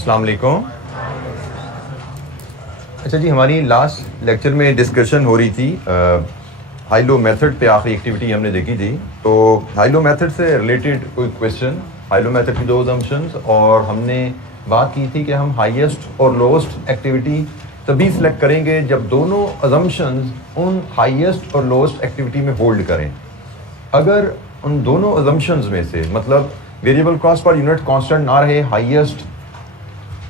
अस्सलाम वालेकुम। अच्छा जी, हमारी लास्ट लेक्चर में डिस्कशन हो रही थी हाई लो मेथड पे। आखिरी एक्टिविटी हमने देखी थी, तो हाई लो मेथड से रिलेटेड कोई क्वेश्चन, हाई लो मेथड की दो अजम्पशंस, और हमने बात की थी कि हम हाईएस्ट और लोएस्ट एक्टिविटी तभी सिलेक्ट करेंगे जब दोनों अजम्पशंस उन हाईएस्ट और लोएस्ट एक्टिविटी में होल्ड करें। अगर उन दोनों अजम्पशंस में से, मतलब variable cost per unit constant ना रहे हाईएस्ट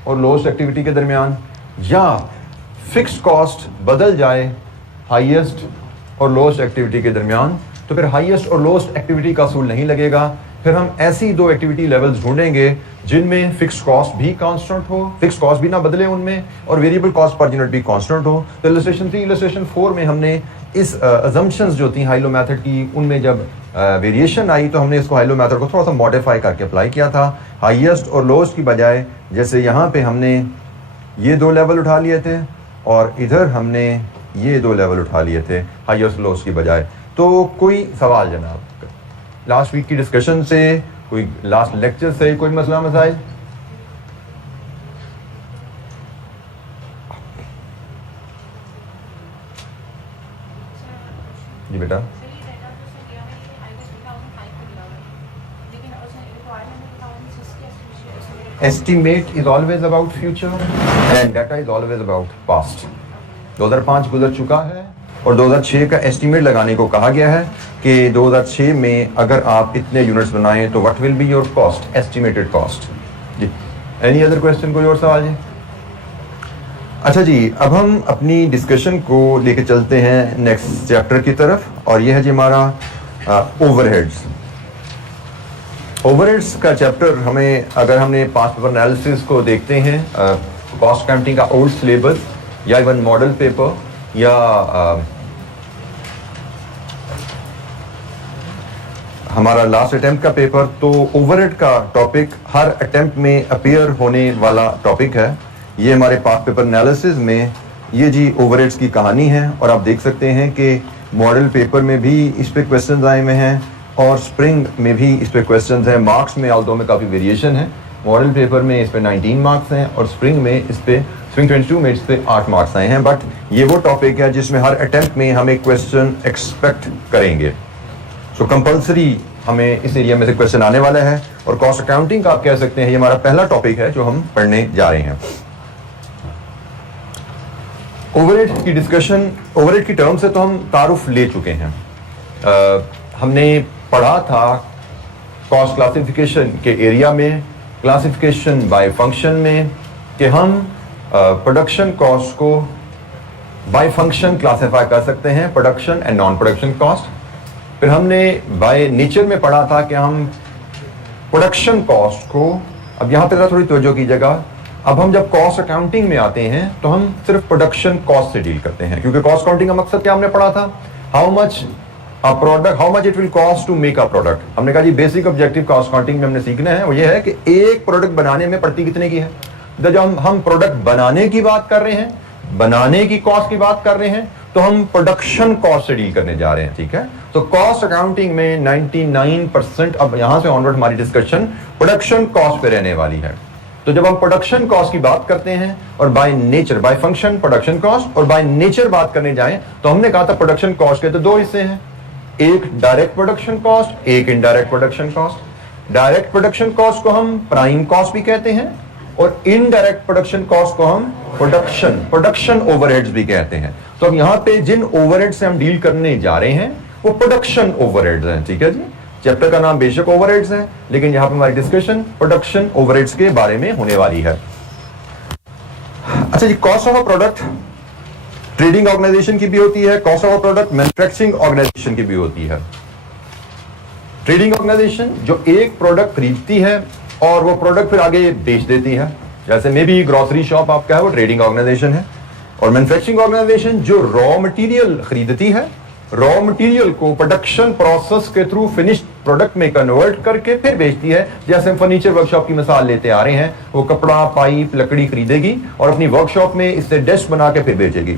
और लोएस्ट एक्टिविटी के दरमियान, या फिक्स्ड कॉस्ट बदल जाए हाईएस्ट और लोएस्ट एक्टिविटी के दरमियान, तो फिर हाईएस्ट और लोएस्ट एक्टिविटी का असूल नहीं लगेगा। फिर हम ऐसी दो एक्टिविटी लेवल्स ढूंढेंगे जिनमें फिक्स्ड कॉस्ट भी कांस्टेंट हो, फिक्स्ड कॉस्ट भी ना बदले उनमें, और वेरिएबल कॉस्ट पर यूनिट भी कांस्टेंट हो। तो इलस्ट्रेशन 3, इलस्ट्रेशन 4 में हमने इस अजम्पशंस जो थी हाई लो मेथड की, उनमें जब वेरिएशन आई तो हमने इसको हाई लो मेथड को थोड़ा सा मॉडिफाई करके अप्लाई किया था। हाईएस्ट और लोएस्ट की बजाय जैसे यहाँ पे हमने ये दो लेवल उठा लिए थे और इधर हमने ये दो लेवल उठा लिए थे हाईएस्ट लोएस्ट की बजाय। तो कोई सवाल जनाब लास्ट वीक की डिस्कशन से, कोई लास्ट लेक्चर से कोई मसला मसाइल? जी बेटा। Estimate is always about future and data is always about past. 2005 गुजर चुका है और 2006 का एस्टिमेट लगाने को कहा गया है कि 2006 में अगर आप इतने यूनिट्स बनाएं तो what will be your cost, estimated cost. जी, एनी अदर क्वेश्चन, कोई और सवाल जी? अच्छा जी, अब हम अपनी डिस्कशन को लेके चलते हैं नेक्स्ट चैप्टर की तरफ, और यह है जी हमारा ओवरहेड्स। ओवरहेड्स का चैप्टर हमें, अगर हमने पास्ट पेपर एनालिसिस को देखते हैं, कॉस्ट काउंटिंग का ओल्ड सिलेबस या इवन मॉडल पेपर या हमारा लास्ट अटेम्प्ट का पेपर, तो ओवरहेड का टॉपिक हर अटेम्प्ट में अपीयर होने वाला टॉपिक है। ये हमारे पास्ट पेपर एनालिसिस में ये जी ओवरहेड्स की कहानी है, और आप देख सकते हैं कि मॉडल पेपर में भी इस पे क्वेश्चंस आए हुए हैं और स्प्रिंग में भी इस पे क्वेश्चंस हैं। मार्क्स में ऑल्दो में काफ़ी वेरिएशन है। मॉडल पेपर में इस पे 19 मार्क्स हैं और स्प्रिंग में इस पे, स्प्रिंग 22 में इस पे 8 मार्क्स आए हैं। बट ये वो टॉपिक है जिसमें हर अटेम्प्ट में हम एक क्वेश्चन एक्सपेक्ट करेंगे। सो कंपल्सरी हमें इस एरिया में से क्वेश्चन आने वाला है, और कॉस्ट अकाउंटिंग का आप कह सकते हैं ये हमारा पहला टॉपिक है जो हम पढ़ने जा रहे हैं। ओवरहेड की डिस्कशन, ओवरहेड की टर्म से तो हम तारुफ ले चुके हैं। हमने पढ़ा था कॉस्ट क्लासिफिकेशन के एरिया में, क्लासिफिकेशन बाय फंक्शन में, कि हम प्रोडक्शन कॉस्ट को बाय फंक्शन क्लासिफाई कर सकते हैं, production and non production cost. फिर हमने बाय नेचर में पढ़ा था कि हम प्रोडक्शन कॉस्ट को, अब यहाँ पे जरा थोड़ी तवज्जो कीजिएगा, अब हम जब कॉस्ट अकाउंटिंग में आते हैं तो हम सिर्फ प्रोडक्शन कॉस्ट से डील करते हैं, क्योंकि कॉस्ट अकाउंटिंग का मकसद क्या हमने पढ़ा था, how much a product, how much it will cost to make a product. हमने कहा जी बेसिक ऑब्जेक्टिव कॉस्ट अकाउंटिंग में हमने सीखना है वो ये है कि एक प्रोडक्ट बनाने में पड़ती कितने की है। तो जब हम प्रोडक्ट बनाने की बात कर रहे हैं, बनाने की कॉस्ट की बात कर रहे हैं, तो हम प्रोडक्शन कॉस्ट से डील करने जा रहे हैं, ठीक है। तो कॉस्ट अकाउंटिंग में 99% अब यहां से ऑनवर्ड हमारी डिस्कशन प्रोडक्शन कॉस्ट पे रहने वाली है। तो जब हम प्रोडक्शन कॉस्ट की बात करते हैं, और by nature, by function production cost, और बाय नेचर बात करने जाएं, तो हमने कहा था प्रोडक्शन कॉस्ट के तो दो हिस्से हैं, एक डायरेक्ट प्रोडक्शन कॉस्ट, एक indirect production cost. Direct production cost को हम प्राइम कॉस्ट भी कहते हैं, और इनडायरेक्ट प्रोडक्शन कॉस्ट को हम प्रोडक्शन ओवरहेड्स भी कहते हैं। तो अब यहाँ पे जिन ओवरहेड से हम डील करने जा रहे हैं वो प्रोडक्शन ओवरहेड्स हैं, ठीक है जी। चैप्टर का नाम बेशक ओवरहेड्स है, लेकिन यहाँ पे हमारी डिस्कशन प्रोडक्शन ओवरहेड्स के बारे में होने वाली है। अच्छा जी, cost of a product trading organisation की भी होती है, cost of a product manufacturing organisation की भी होती है। ट्रेडिंग ऑर्गेनाइजेशन जो एक प्रोडक्ट खरीदती है और वो प्रोडक्ट फिर आगे बेच देती है, जैसे मे बी ग्रोसरी शॉप आपका है, वो ट्रेडिंग ऑर्गेनाइजेशन है। और मैन्युफैक्चरिंग ऑर्गेनाइजेशन जो रॉ मटेरियल खरीदती है, रॉ मटेरियल को प्रोडक्शन प्रोसेस के थ्रू फिनिश्ड प्रोडक्ट में कन्वर्ट करके फिर बेचती है। जैसे हम फर्नीचर वर्कशॉप की मिसाल लेते आ रहे हैं, वो कपड़ा, पाइप, लकड़ी खरीदेगी और अपनी वर्कशॉप में इससे डेस्क बना के फिर बेचेगी।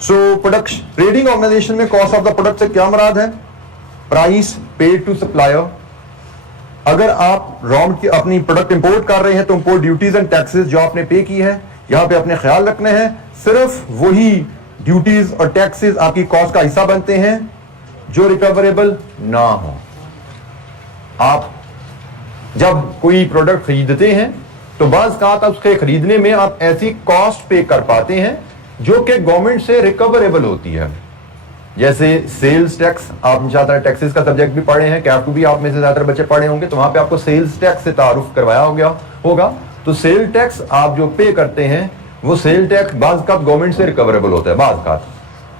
सो प्रोडक्शन ट्रेडिंग ऑर्गेनाइजेशन में कॉस्ट ऑफ द प्रोडक्ट से क्या मुराद है? प्राइस पेड टू सप्लायर, अगर आप अपनी प्रोडक्ट इंपोर्ट कर रहे हैं तो इंपोर्ट ड्यूटीज एंड टैक्सेस जो आपने पे की है यहां पे अपने ख्याल रखने हैं, सिर्फ वही ड्यूटीज और टैक्सेस आपकी कॉस्ट का हिस्सा बनते हैं जो रिकवरेबल ना हो। आप जब कोई प्रोडक्ट खरीदते हैं तो बाज़ औक़ात उसके खरीदने में आप ऐसी कॉस्ट पे कर पाते हैं जो कि गवर्नमेंट से रिकवरेबल होती है, जैसे सेल्स टैक्स। आप ज्यादातर टैक्सेस का सब्जेक्ट भी पढ़े हैं, कैफ भी आप में से ज्यादातर बच्चे पढ़े होंगे, तो वहां पे आपको सेल्स टैक्स से तारुफ करवाया होगा। तो सेल टैक्स आप जो पे करते हैं वो सेल टैक्स बाज़ औक़ात गवर्नमेंट से रिकवरेबल होता है बाज़ औक़ात।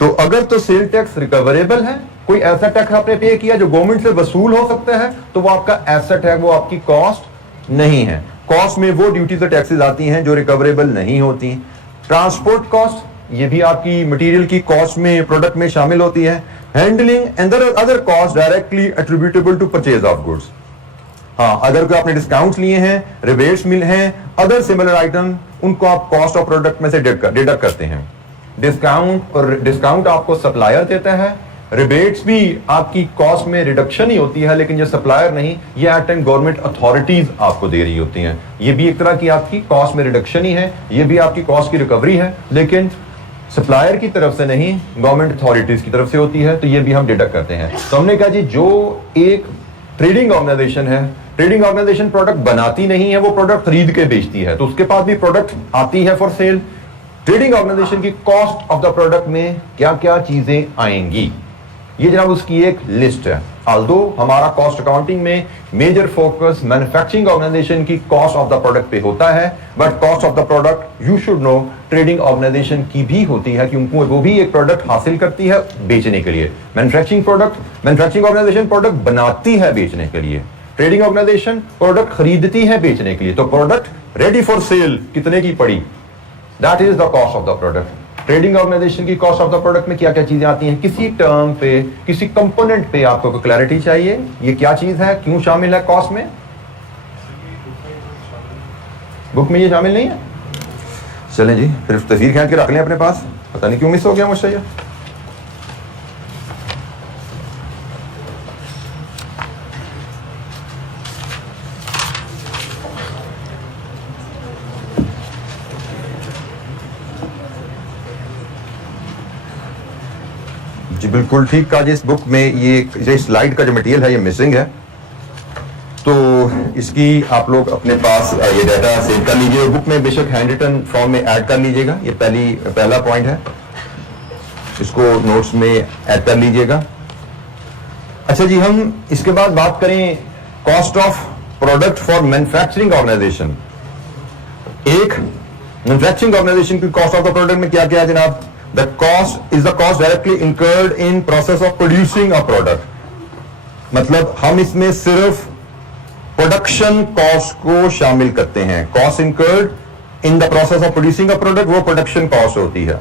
तो अगर तो सेल टैक्स रिकवरेबल है, कोई ऐसा टैक्स आपने पे किया जो गवर्नमेंट से वसूल हो सकता है, तो वो आपका एसेट है, वो आपकी कॉस्ट नहीं है। कॉस्ट में वो ड्यूटीज और टैक्सेस आती हैं जो रिकवरेबल नहीं होती। ट्रांसपोर्ट कॉस्ट ये भी आपकी मटेरियल की कॉस्ट में, प्रोडक्ट में शामिल होती है। Handling and other cost directly attributable to purchase of goods. हाँ, अगर कोई आपने डिस्काउंट्स लिए हैं, रिबेट्स मिल हैं, अदर सिमिलर आइटम, उनको आप कॉस्ट ऑफ प्रोडक्ट में से डिडक्ट करते हैं। डिस्काउंट आपको सप्लायर देता है, रिबेट्स भी आपकी कॉस्ट में रिडक्शन ही होती है, लेकिन ये सप्लायर नहीं, ये एट टाइम गवर्नमेंट अथॉरिटीज आपको दे रही होती हैं। ये भी एक तरह की आपकी कॉस्ट में रिडक्शन ही है, ये भी आपकी कॉस्ट की रिकवरी है, लेकिन सप्लायर की तरफ से नहीं, गवर्नमेंट अथॉरिटीज की तरफ से होती है, तो ये भी हम डिडक्ट करते हैं। तो हमने कहा जी जो एक ट्रेडिंग ऑर्गेनाइजेशन है, ट्रेडिंग ऑर्गेनाइजेशन प्रोडक्ट बनाती नहीं है, वो प्रोडक्ट खरीद के बेचती है, तो उसके पास भी प्रोडक्ट आती है फॉर सेल। ट्रेडिंग ऑर्गेनाइजेशन की कॉस्ट ऑफ द प्रोडक्ट में क्या क्या चीजें आएंगी, ये जनाब उसकी एक लिस्ट है। आल्दो हमारा कॉस्ट अकाउंटिंग में मेजर फोकस मैन्युफैक्चरिंग ऑर्गेनाइजेशन की कॉस्ट ऑफ द प्रोडक्ट पे होता है, but cost of the product you should know trading organisation की भी होती है, क्योंकि वो भी एक प्रोडक्ट हासिल करती है बेचने के लिए। मैन्युफैक्चरिंग ऑर्गेनाइजेशन प्रोडक्ट बनाती है बेचने के लिए, ट्रेडिंग ऑर्गेनाइजेशन प्रोडक्ट खरीदती है बेचने के लिए। तो प्रोडक्ट रेडी फॉर सेल कितने की पड़ी, that is the cost of the product. Trading organisation की कॉस्ट ऑफ द प्रोडक्ट में क्या क्या चीजें आती हैं, किसी टर्म पे, किसी कंपोनेंट पे आपको क्लैरिटी चाहिए, ये क्या चीज है, क्यों शामिल है कॉस्ट में, बुक में ये शामिल नहीं है। चलें जी, फिर तस्वीर खींच के रख लें अपने पास, पता नहीं क्यों मिस हो गया मुझसे ये। जी बिल्कुल ठीक कहा जी, इस बुक में ये स्लाइड का जो मटेरियल है ये मिसिंग है, तो इसकी आप लोग अपने पास ये डाटा सेव कर लीजिए। बुक में बेशक हैंड रिटन फॉर्म में ऐड कर लीजिएगा, ये पहला पॉइंट है, इसको नोट्स में ऐड कर लीजिएगा। अच्छा जी, हम इसके बाद बात करें cost of product for manufacturing organization. एक मैन्युफैक्चरिंग ऑर्गेनाइजेशन की कॉस्ट ऑफ द प्रोडक्ट में क्या क्या है जनाब। The cost is the cost directly incurred in process of producing a product. मतलब हम इसमें सिर्फ प्रोडक्शन कॉस्ट को शामिल करते हैं। Cost incurred in the process of producing a product, वो प्रोडक्शन कॉस्ट होती है।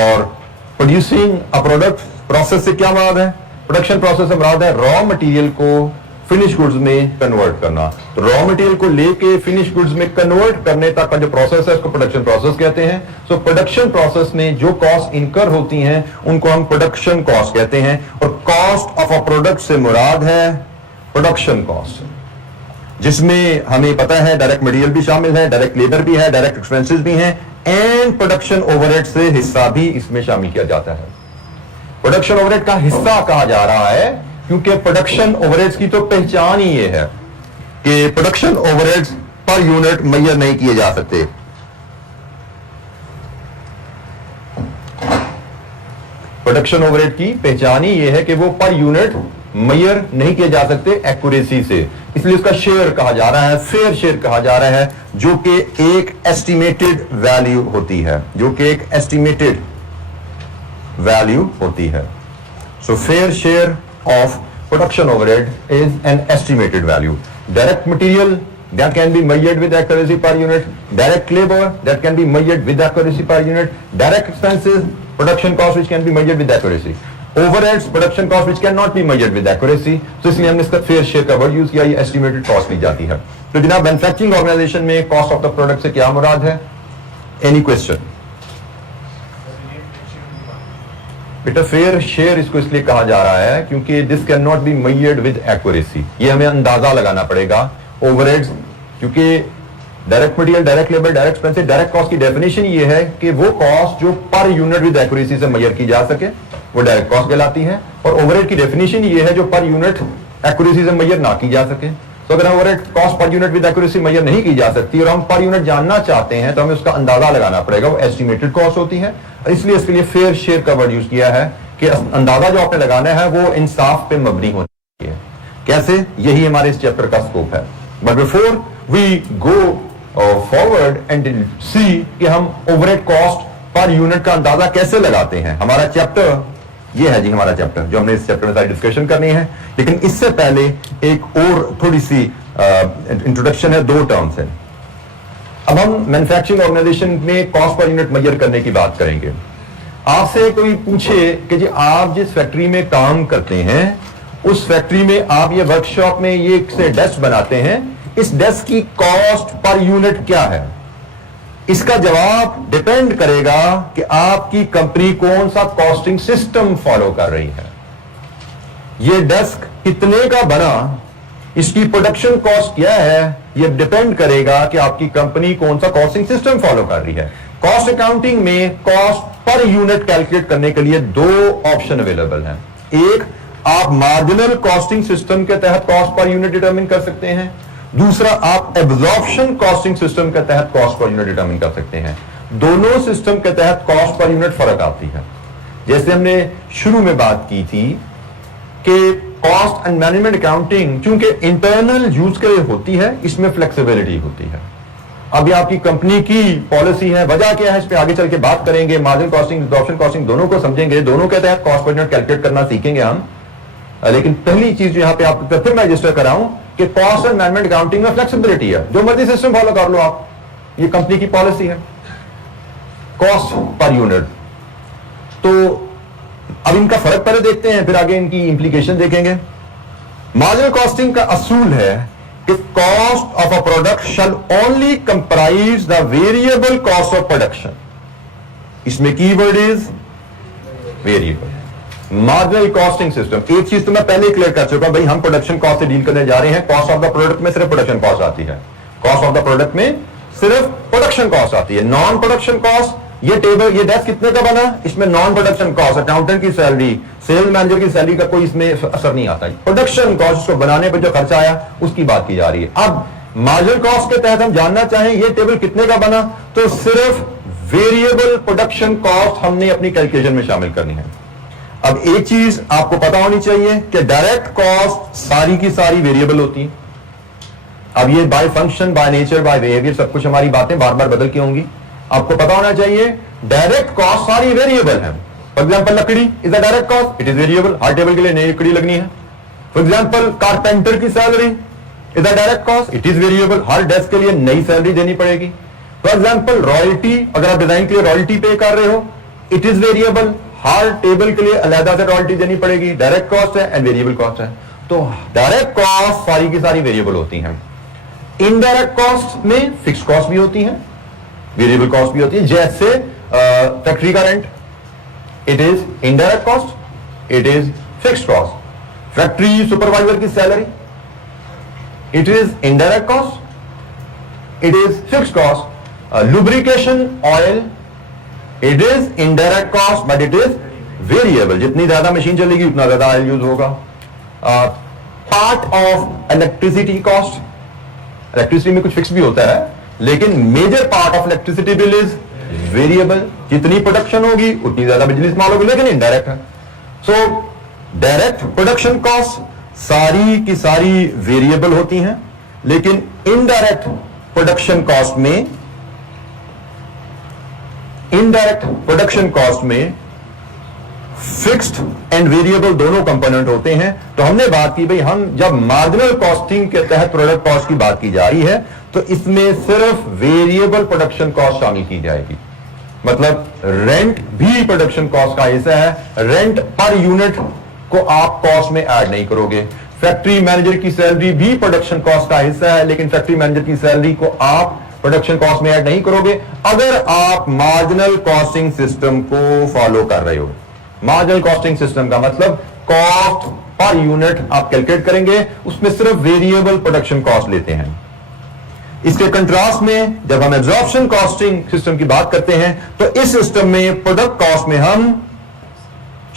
और प्रोड्यूसिंग अ प्रोडक्ट प्रोसेस से क्या मुराद है, प्रोडक्शन प्रोसेस से मुराद है रॉ मटेरियल को फिनिश गुड्स में कन्वर्ट करना। तो रॉ मटेरियल को लेके फिनिश गुड्स में कन्वर्ट करने तक का जो प्रोसेस है उसको प्रोडक्शन प्रोसेस कहते हैं। सो प्रोडक्शन प्रोसेस में जो कॉस्ट इनकर होती हैं उनको हम प्रोडक्शन कॉस्ट कहते हैं, और कॉस्ट ऑफ अ प्रोडक्ट से मुराद है प्रोडक्शन कॉस्ट, जिसमें हमें पता है डायरेक्ट मटेरियल भी शामिल है, डायरेक्ट लेबर भी है, डायरेक्ट एक्सपेंसेस भी हैं, एंड प्रोडक्शन ओवरहेड से हिस्सा भी इसमें शामिल किया जाता है। प्रोडक्शन ओवरहेड का हिस्सा कहा जा रहा है क्योंकि प्रोडक्शन ओवरहेड्स की तो पहचान ही ये है कि production overheads per unit measure नहीं किए जा सकते। प्रोडक्शन ओवरहेड की पहचान ही ये है कि वो पर यूनिट मेजर नहीं किए जा सकते एक्यूरेसी से, इसलिए उसका शेयर कहा जा रहा है, फेयर शेयर कहा जा रहा है, जो कि एक एस्टिमेटेड वैल्यू होती है, जो कि एक एस्टिमेटेड वैल्यू होती है। So fair share of production overhead is an estimated value. Direct material that can be measured with accuracy per unit, direct labor that can be measured with accuracy per unit, direct expenses, production cost which can be measured with accuracy, overheads, production cost which cannot be measured with accuracy. तो इसलिए हमने इसका fair share का word use किया, ये estimated cost ली जाती है। तो जनाब मैन्युफैक्चरिंग ऑर्गेनाइजेशन में cost of the product से क्या मुराद है, any question? बेटा फेयर शेयर इसको इसलिए कहा जा रहा है क्योंकि this can not be measured with accuracy, ये हमें अंदाजा लगाना पड़ेगा ओवरहेड्स, क्योंकि direct material, direct labour, direct expenses, direct cost की डेफिनेशन ये है कि वो कॉस्ट जो पर यूनिट विद एक्यूरेसी से मेजर की जा सके वो डायरेक्ट कॉस्ट कहलाती है, और ओवरहेड की डेफिनेशन ये है जो पर यूनिट एक्यूरेसी से मेजर ना की जा सके। तो अगर overhead cost per unit with accuracy measure नहीं की जा सकती और हम पर यूनिट जानना चाहते हैं तो हमें उसका अंदाजा लगाना पड़ेगा, वो एस्टिमेटेड कॉस्ट होती है। इसलिए इसके लिए फेयर शेयर का वर्ड यूज किया है कि अंदाजा जो आपने लगाना है वो इंसाफ पे मबनी होना चाहिए। कैसे? यही हमारे इस चैप्टर का स्कोप है। But before we go forward and see कि हम ओवरहेड कॉस्ट पर यूनिट का अंदाजा कैसे लगाते हैं, हमारा चैप्टर ये है जी, हमारा चैप्टर जो हमने इस चैप्टर में सारी डिस्कशन करनी है। लेकिन इससे पहले एक और थोड़ी सी इंट्रोडक्शन है, दो टर्म्स हैं। अब हम मैन्युफैक्चरिंग ऑर्गेनाइजेशन में कॉस्ट पर यूनिट मेजर करने की बात करेंगे। आपसे कोई पूछे कि जी आप जिस फैक्ट्री में काम करते हैं उस फैक्ट्री में आप ये वर्कशॉप में ये से डेस्क बनाते हैं, इस डेस्क की कॉस्ट पर यूनिट क्या है? इसका जवाब डिपेंड करेगा कि आपकी कंपनी कौन सा कॉस्टिंग सिस्टम फॉलो कर रही है। यह डेस्क कितने का बना, इसकी प्रोडक्शन कॉस्ट क्या है, यह डिपेंड करेगा कि आपकी कंपनी कौन सा कॉस्टिंग सिस्टम फॉलो कर रही है। कॉस्ट अकाउंटिंग में कॉस्ट पर यूनिट कैलकुलेट करने के लिए दो ऑप्शन अवेलेबल हैं। एक, आप मार्जिनल कॉस्टिंग सिस्टम के तहत कॉस्ट पर यूनिट डिटरमिन कर सकते हैं। दूसरा, आप एब्जॉर्प्शन कॉस्टिंग सिस्टम के तहत कॉस्ट पर यूनिट डिटरमिन कर सकते हैं। दोनों सिस्टम के तहत कॉस्ट पर यूनिट फर्क आती है। जैसे हमने शुरू में बात की थी कि कॉस्ट एंड मैनेजमेंट अकाउंटिंग चूंकि इंटरनल यूज के लिए होती है, इसमें फ्लेक्सिबिलिटी होती है। अब ये आपकी कंपनी की पॉलिसी है, वजह क्या है इस पे आगे चल के बात करेंगे। मार्जिन कॉस्टिंग, एब्जॉर्प्शन कॉस्टिंग दोनों को समझेंगे, दोनों के तहत कॉस्ट पर यूनिट कैलकुलेट करना सीखेंगे हम। लेकिन पहली चीज जो यहां पे आप फिर मैं रजिस्टर कराऊं कि कॉस्ट एंड मैनेजमेंट अकाउंटिंग में फ्लेक्सिबिलिटी है, जो मर्जी सिस्टम फॉलो कर लो आप, ये कंपनी की पॉलिसी है। कॉस्ट पर यूनिट, तो अब इनका फर्क पहले देखते हैं, फिर आगे इनकी इंप्लीकेशन देखेंगे। मार्जिनल कॉस्टिंग का असूल है कि cost of a product shall only comprise the variable cost of production. इसमें keyword is variable. Marginal costing system, एक चीज तो मैं पहले ही क्लियर कर चुका हूं भाई, हम प्रोडक्शन कॉस्ट से डील करने जा रहे हैं। कॉस्ट ऑफ द प्रोडक्ट में सिर्फ प्रोडक्शन कॉस्ट आती है, कॉस्ट ऑफ द प्रोडक्ट में सिर्फ प्रोडक्शन कॉस्ट आती है। नॉन प्रोडक्शन कॉस्ट, ये टेबल, ये डेस्क कितने का बना, इसमें नॉन प्रोडक्शन कॉस्ट, अकाउंटेंट की सैलरी, सेल्स मैनेजर की सैलरी का कोई इसमें असर नहीं आता। प्रोडक्शन कॉस्ट, उसको बनाने पर जो खर्चा आया उसकी बात की जा रही है। अब मार्जिनल कॉस्ट के तहत हम जानना चाहें ये टेबल कितने का बना, तो सिर्फ वेरिएबल प्रोडक्शन कॉस्ट हमने अपनी कैलकुलेशन में शामिल करनी है। अब एक चीज आपको पता होनी चाहिए कि डायरेक्ट कॉस्ट सारी की सारी वेरिएबल होती है। अब ये by function, by nature, by behaviour सब कुछ हमारी बातें बार बार बदल के होंगी। आपको पता होना चाहिए डायरेक्ट कॉस्ट सारी वेरिएबल है। फॉर एग्जांपल लकड़ी is a direct cost, it is variable, her table के लिए नई लकड़ी लगनी है। फॉर एग्जांपल कारपेंटर की salary is a direct cost, it is variable, her desk के लिए नई सैलरी देनी पड़ेगी। फॉर एग्जांपल रॉयल्टी, अगर आप डिजाइन के लिए रॉयल्टी पे कर रहे हो, it is variable, her table के लिए अलग से रॉयल्टी देनी पड़ेगी। डायरेक्ट कॉस्ट है एंड वेरिएबल कॉस्ट है। तो डायरेक्ट कॉस्ट सारी की सारी वेरिएबल होती हैं। इनडायरेक्ट कॉस्ट में फिक्स कॉस्ट भी होती है, वेरिएबल कॉस्ट भी होती है। जैसे फैक्ट्री का rent, it is indirect cost, it is fixed cost. Factory supervisor की salary, it is indirect cost, it is fixed cost. Lubrication oil, it is indirect cost but it is variable, जितनी ज्यादा machine चलेगी उतना ज्यादा oil use होगा। Part of electricity cost, electricity में कुछ fix भी होता है लेकिन major part of electricity bill is variable, जितनी प्रोडक्शन होगी उतनी ज्यादा बिजली इस्तेमाल होगी, लेकिन इनडायरेक्ट है। सो डायरेक्ट प्रोडक्शन कॉस्ट सारी की सारी वेरिएबल होती हैं, लेकिन इनडायरेक्ट प्रोडक्शन कॉस्ट में, इनडायरेक्ट प्रोडक्शन कॉस्ट में फिक्स्ड एंड वेरिएबल दोनों कंपोनेंट होते हैं। तो हमने बात की भाई, हम जब मार्जिनल कॉस्टिंग के तहत प्रोडक्ट कॉस्ट की बात की जा रही है तो इसमें सिर्फ वेरिएबल प्रोडक्शन कॉस्ट शामिल की जाएगी। मतलब रेंट भी प्रोडक्शन कॉस्ट का हिस्सा है, रेंट पर यूनिट को आप कॉस्ट में ऐड नहीं करोगे। फैक्ट्री मैनेजर की सैलरी भी प्रोडक्शन कॉस्ट का हिस्सा है, लेकिन फैक्ट्री मैनेजर की सैलरी को आप प्रोडक्शन कॉस्ट में ऐड नहीं करोगे अगर आप मार्जिनल कॉस्टिंग सिस्टम को फॉलो कर रहे हो। मार्जिनल कॉस्टिंग सिस्टम का मतलब कॉस्ट पर यूनिट आप कैलकुलेट करेंगे, उसमें सिर्फ वेरिएबल प्रोडक्शन कॉस्ट लेते हैं। इसके कंट्रास्ट में जब हम एब्जॉर्प्शन कॉस्टिंग सिस्टम की बात करते हैं तो इस सिस्टम में प्रोडक्ट कॉस्ट में हम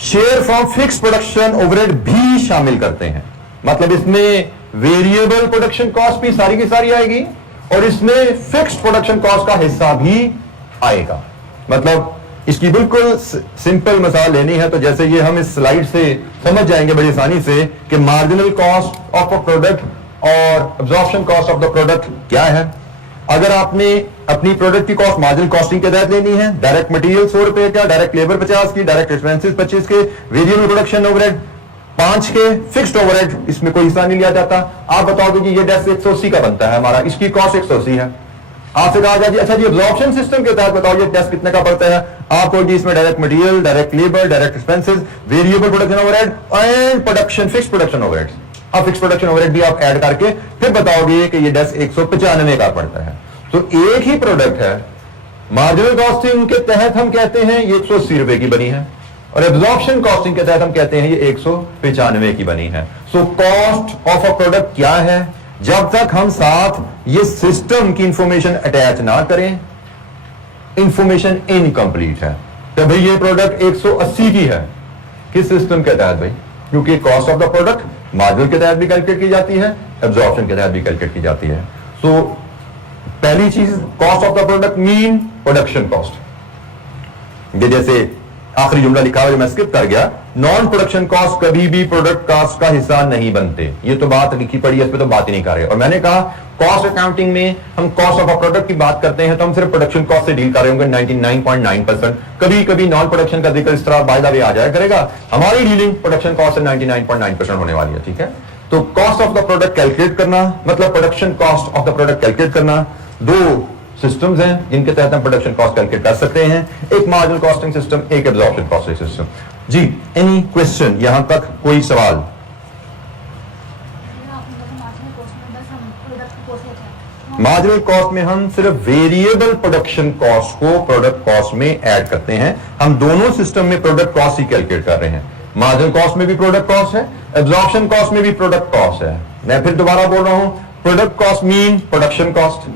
share from fix production overhead भी शामिल करते हैं। मतलब इसमें वेरिएबल प्रोडक्शन कॉस्ट भी सारी की सारी आएगी और इसमें फिक्स्ड प्रोडक्शन कॉस्ट का हिस्सा भी आएगा। मतलब इसकी बिल्कुल सिंपल मिसाल लेनी है तो जैसे ये हम इस स्लाइड से समझ जाएंगे बड़ी आसानी से कि marginal cost of a product और absorption cost of the product क्या है। अगर आपने अपनी प्रोडक्ट की कॉस्ट मार्जिनल कॉस्टिंग के तहत लेनी है, डायरेक्ट मटेरियल 100 रुपए का, डायरेक्ट लेबर 50 की, डायरेक्ट एक्सपेंसेस 25 के, वेरिएबल प्रोडक्शन ओवरहेड 5 के, फिक्स्ड ओवरहेड इसमें कोई हिस्सा नहीं लिया जाता। आप बताओगे कि ये डेस्क 180 का बनता है हमारा, इसकी कॉस्ट 180 है। आपसे कहा जाए अच्छा जी एब्जॉर्प्शन सिस्टम के तहत बताओ ये डेस्क कितने का पड़ता है, आप कहोगे इसमें direct material, direct labour, direct expenses, variable production overhead and production fix production overhead. अब फिक्स प्रोडक्शन ओवरहेड भी आप ऐड करके फिर बताओगे कि ये डेस्क 195 का पड़ता है। तो एक ही प्रोडक्ट है, मार्जिनल कॉस्टिंग के तहत हम कहते हैं ये 180 रुपए की बनी है और एब्जॉर्प्शन कॉस्टिंग के तहत हम कहते हैं ये 195 की बनी है। So cost of a product क्या है, जब तक हम साथ ये सिस्टम की इंफॉर्मेशन अटैच ना करें इंफॉर्मेशन इनकंप्लीट है। तो भाई ये प्रोडक्ट 180 की है, किस सिस्टम के तहत भाई, क्योंकि cost of the product marginal के तहत भी कैलकुलेट की जाती है, एब्जॉर्प्शन के तहत भी कैलकुलेट की जाती है। सो पहली चीज cost of the product mean production cost. ये जैसे आखिरी जुमला लिखा हुआ जो मैं स्किप कर गया, नॉन प्रोडक्शन कॉस्ट कभी भी प्रोडक्ट कॉस्ट का हिस्सा नहीं बनते। ये तो बात लिखी पड़ी है, इस पे तो बात ही नहीं कर रहे। और मैंने कहा कॉस्ट अकाउंटिंग में हम कॉस्ट ऑफ अ प्रोडक्ट की बात करते हैं तो हम सिर्फ प्रोडक्शन कॉस्ट से डील कर रहे होंगे 99.9%। कभी कभी नॉन प्रोडक्शन का जिक्र इस तरह बाय द वे आ जाया करेगा। हमारी डीलिंग प्रोडक्शन कॉस्ट से 99.9% होने वाली है, ठीक है। तो cost of the product calculate करना मतलब production cost of the product calculate करना, दो सिस्टम्स हैं जिनके तहत हम प्रोडक्शन कॉस्ट कैलकुलेट कर सकते हैं, एक मार्जिनल कॉस्टिंग सिस्टम, एक एब्जॉर्प्शन कॉस्टिंग सिस्टम। जी एनी क्वेश्चन, यहां तक कोई सवाल? मार्जिनल कॉस्ट में हम सिर्फ वेरिएबल प्रोडक्शन कॉस्ट को प्रोडक्ट कॉस्ट में ऐड करते हैं। हम दोनों सिस्टम में प्रोडक्ट कॉस्ट ही कैलकुलेट कर रहे हैं। मार्जिनल कॉस्ट में भी प्रोडक्ट कॉस्ट है, एब्जॉर्प्शन कॉस्ट में भी प्रोडक्ट कॉस्ट है। मैं फिर दोबारा बोल रहा हूं, product cost mean production cost,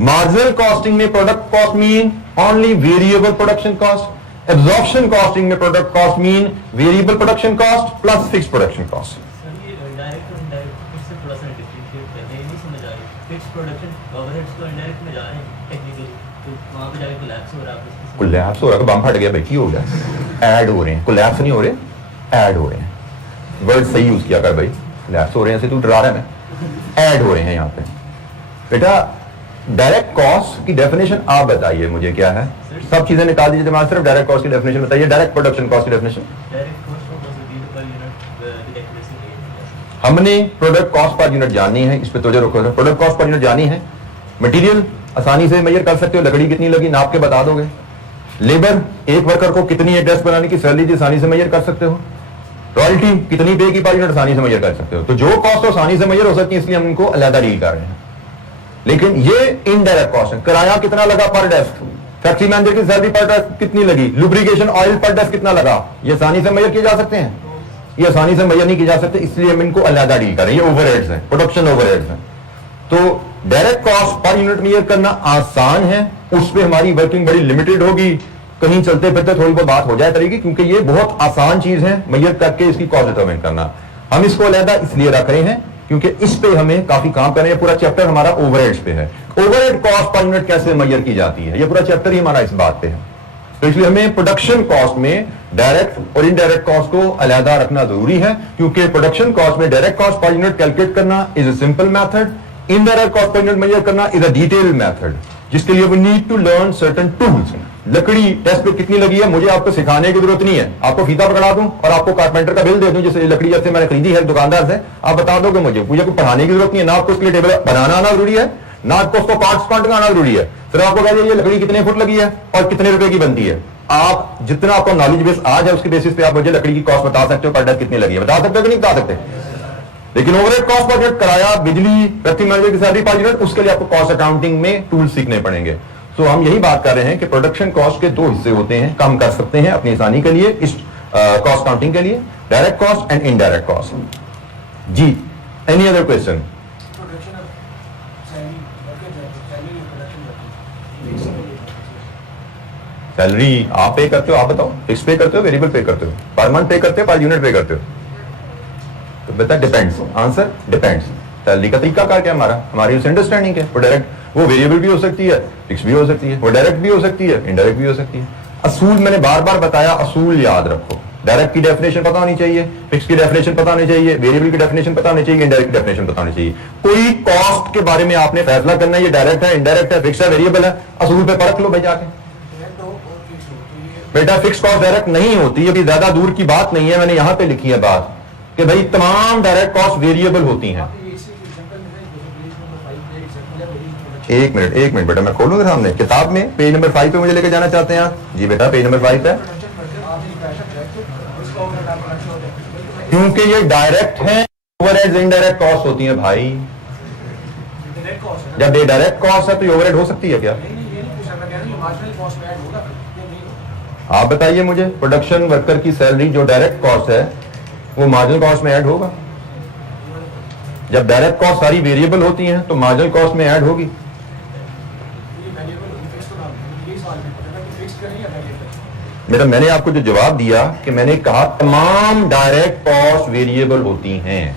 marginal costing में product cost mean only variable production cost, absorption costing में product cost mean variable production cost plus fix production cost. Direct और इनडायरेक्ट इससे थोड़ा सा डिफरेंशिएट करने नहीं समझ आ रही। फिक्स प्रोडक्शन ओवरहेड्स तो इनडायरेक्ट में जा रहे हैं टेक्निकली, तो वहां पे जाके कोलैप्स हो रहा है। कोलैप्स हो रहा है, बम फट गया भाई, की हो गया, ऐड हो रहे हैं, कोलैप्स नहीं हो रहे, ऐड हो रहे हैं। वर्ड सही यूज किया कर भाई, कोलैप्स हो रहे हैं से तू डरा रहा है, मैं ऐड हो रहे हैं यहाँ पे। बेटा डायरेक्ट कॉस्ट की डेफिनेशन आप बताइए मुझे क्या है, सब चीजें निकाल दीजिए दिमाग, सिर्फ डायरेक्ट कॉस्ट की डेफिनेशन बताइए। डायरेक्ट प्रोडक्शन कॉस्ट की डेफिनेशन हमने प्रोडक्ट कॉस्ट पर यूनिट जाननी है, इस पे तवज्जो रखो। प्रोडक्ट कॉस्ट पर यूनिट जानी है, मटेरियल आसानी से मेजर कर सकते हो, लकड़ी कितनी लगी नाप के बता दोगे। लेबर एक वर्कर को कितनी है डेस्क बनाने की सैलरी थी आसानी से मेजर कर सकते हो। रॉयल्टी कितनी पे की पर यूनिट आसानी से मेजर कर सकते हो। तो जो कॉस्ट आसानी से मेजर हो सकती है इसलिए हम इनको अलग डील कर रहे हैं। लेकिन ये इनडायरेक्ट कॉस्ट है, किराया कितना लगा पर डेस्क, फैक्ट्री मैनेजर की सैलरी पर डेस्क कितनी लगी, लुब्रिकेशन ऑयल पर डेस्क कितना लगा, ये आसानी से मेजर किए जा सकते हैं, ये आसानी से मेजर नहीं किए जा सकते, इसलिए हम इनको अलग डील कर रहे हैं। ये ओवरहेड्स हैं, प्रोडक्शन ओवरहेड्स हैं। तो direct cost per unit measure करना आसान है, उस पर हमारी वर्किंग बड़ी लिमिटेड होगी, कहीं चलते फिरते थोड़ी बहुत बात हो जाए करेगी, क्योंकि ये बहुत आसान चीज है मेजर करके इसकी कॉस्ट डिटरमाइन करना। हम इसको अलग इसलिए रख रहे हैं क्योंकि इस पे हमें काफी काम करना है। पूरा चैप्टर हमारा ओवरहेड्स पे है, ओवरहेड कॉस्ट पर यूनिट कैसे मेजर की जाती है, ये पूरा चैप्टर ही हमारा इस बात पे है। तो इसलिए हमें प्रोडक्शन कॉस्ट में डायरेक्ट और इनडायरेक्ट कॉस्ट को अलहदा रखना जरूरी है, क्योंकि प्रोडक्शन कॉस्ट में direct cost per unit calculate करना is a simple method, indirect cost per unit measure करना इज अ डिटेल मेथड, जिसके लिए we need to learn certain tools. लकड़ी डेस्क पे कितनी लगी है मुझे आपको सिखाने की जरूरत नहीं है, आपको फीता पकड़ा दूं और आपको कारपेंटर का बिल दे दूं, जैसे लकड़ी जैसे मैंने खरीदी है दुकानदार से, आप बता दोगे मुझे कोई पढ़ाने की जरूरत नहीं है, ना आपको उसके लिए टेबल बनाना आना जरूरी है, ना आपको उसको पार्ट्स काटना आना जरूरी है। फिर आपको कह ये लकड़ी कितने फुट लगी है और कितने रुपए की बनती है, आप जितना आपको नॉलेज बेस आ जाए उसके बेसिस पे आप मुझे लकड़ी की कॉस्ट बता सकते हो, पर डेस्क कितनी लगी है बता सकते हो कि नहीं बता सकते। लेकिन ओवरहेड कॉस्ट पर यूनिट, किराया, बिजली, फैक्ट्री मैनेजर की सैलरी पर यूनिट, उसके लिए आपको कॉस्ट अकाउंटिंग में टूल सीखने पड़ेंगे। तो हम यही बात कर रहे हैं कि प्रोडक्शन कॉस्ट के दो हिस्से होते हैं, कम कर सकते हैं अपनी आसानी के लिए। इस कॉस्ट काउंटिंग के लिए, direct cost and indirect cost. जी, एनी अदर क्वेश्चन? सैलरी आप पे करते हो, आप बताओ, फिक्स पे करते हो, वेरिएबल पे करते हो, पर मंथ पे करते हो, पर यूनिट पे करते हो? तो बता, डिपेंड्स, आंसर डिपेंड्स। सैलरी का तरीका क्या है हमारा, हमारी उस अंडरस्टैंडिंग है। वो डायरेक्ट, वो वेरिएबल भी हो सकती है, फिक्स भी हो सकती है, वो डायरेक्ट भी हो सकती है, इनडायरेक्ट भी हो सकती है। असूल मैंने बार बार बताया, असूल याद रखो। डायरेक्ट की डेफिनेशन पता होनी चाहिए, फिक्स की डेफिनेशन पता होनी चाहिए, वेरिएबल की डेफिनेशन पता होनी चाहिए, इनडायरेक्ट की डेफिनेशन पता होनी चाहिए। कोई कॉस्ट के बारे में आपने फैसला करना है, ये डायरेक्ट है, इनडायरेक्ट है, फिक्स है, वेरिएबल है, असूल पे परख लो भाई जाके। बेटा फिक्स कॉस्ट डायरेक्ट नहीं होती, अभी ज्यादा दूर की बात नहीं है, मैंने यहां पे लिखी है बात कि भाई तमाम डायरेक्ट कॉस्ट वेरिएबल होती हैं। एक मिनट बेटा, मैं खोलूंगा सामने किताब में, पेज नंबर 5 पे मुझे लेके जाना चाहते हैं आप? जी बेटा, पेज नंबर 5 पे। क्योंकि ये डायरेक्ट है, ओवरहेड्स इनडायरेक्ट कॉस्ट होती हैं भाई। जब ये डायरेक्ट कॉस्ट है तो ये ओवरहेड हो सकती है क्या? आप बताइए मुझे, प्रोडक्शन वर्कर की सैलरी जो डायरेक्ट कॉस्ट है वो मार्जिनल कॉस्ट में ऐड होगा? जब डायरेक्ट कॉस्ट सारी वेरिएबल होती हैं तो मार्जिनल कॉस्ट में ऐड होगी। बेटा मैंने आपको जो जवाब दिया कि मैंने कहा तमाम डायरेक्ट कॉस्ट वेरिएबल होती हैं,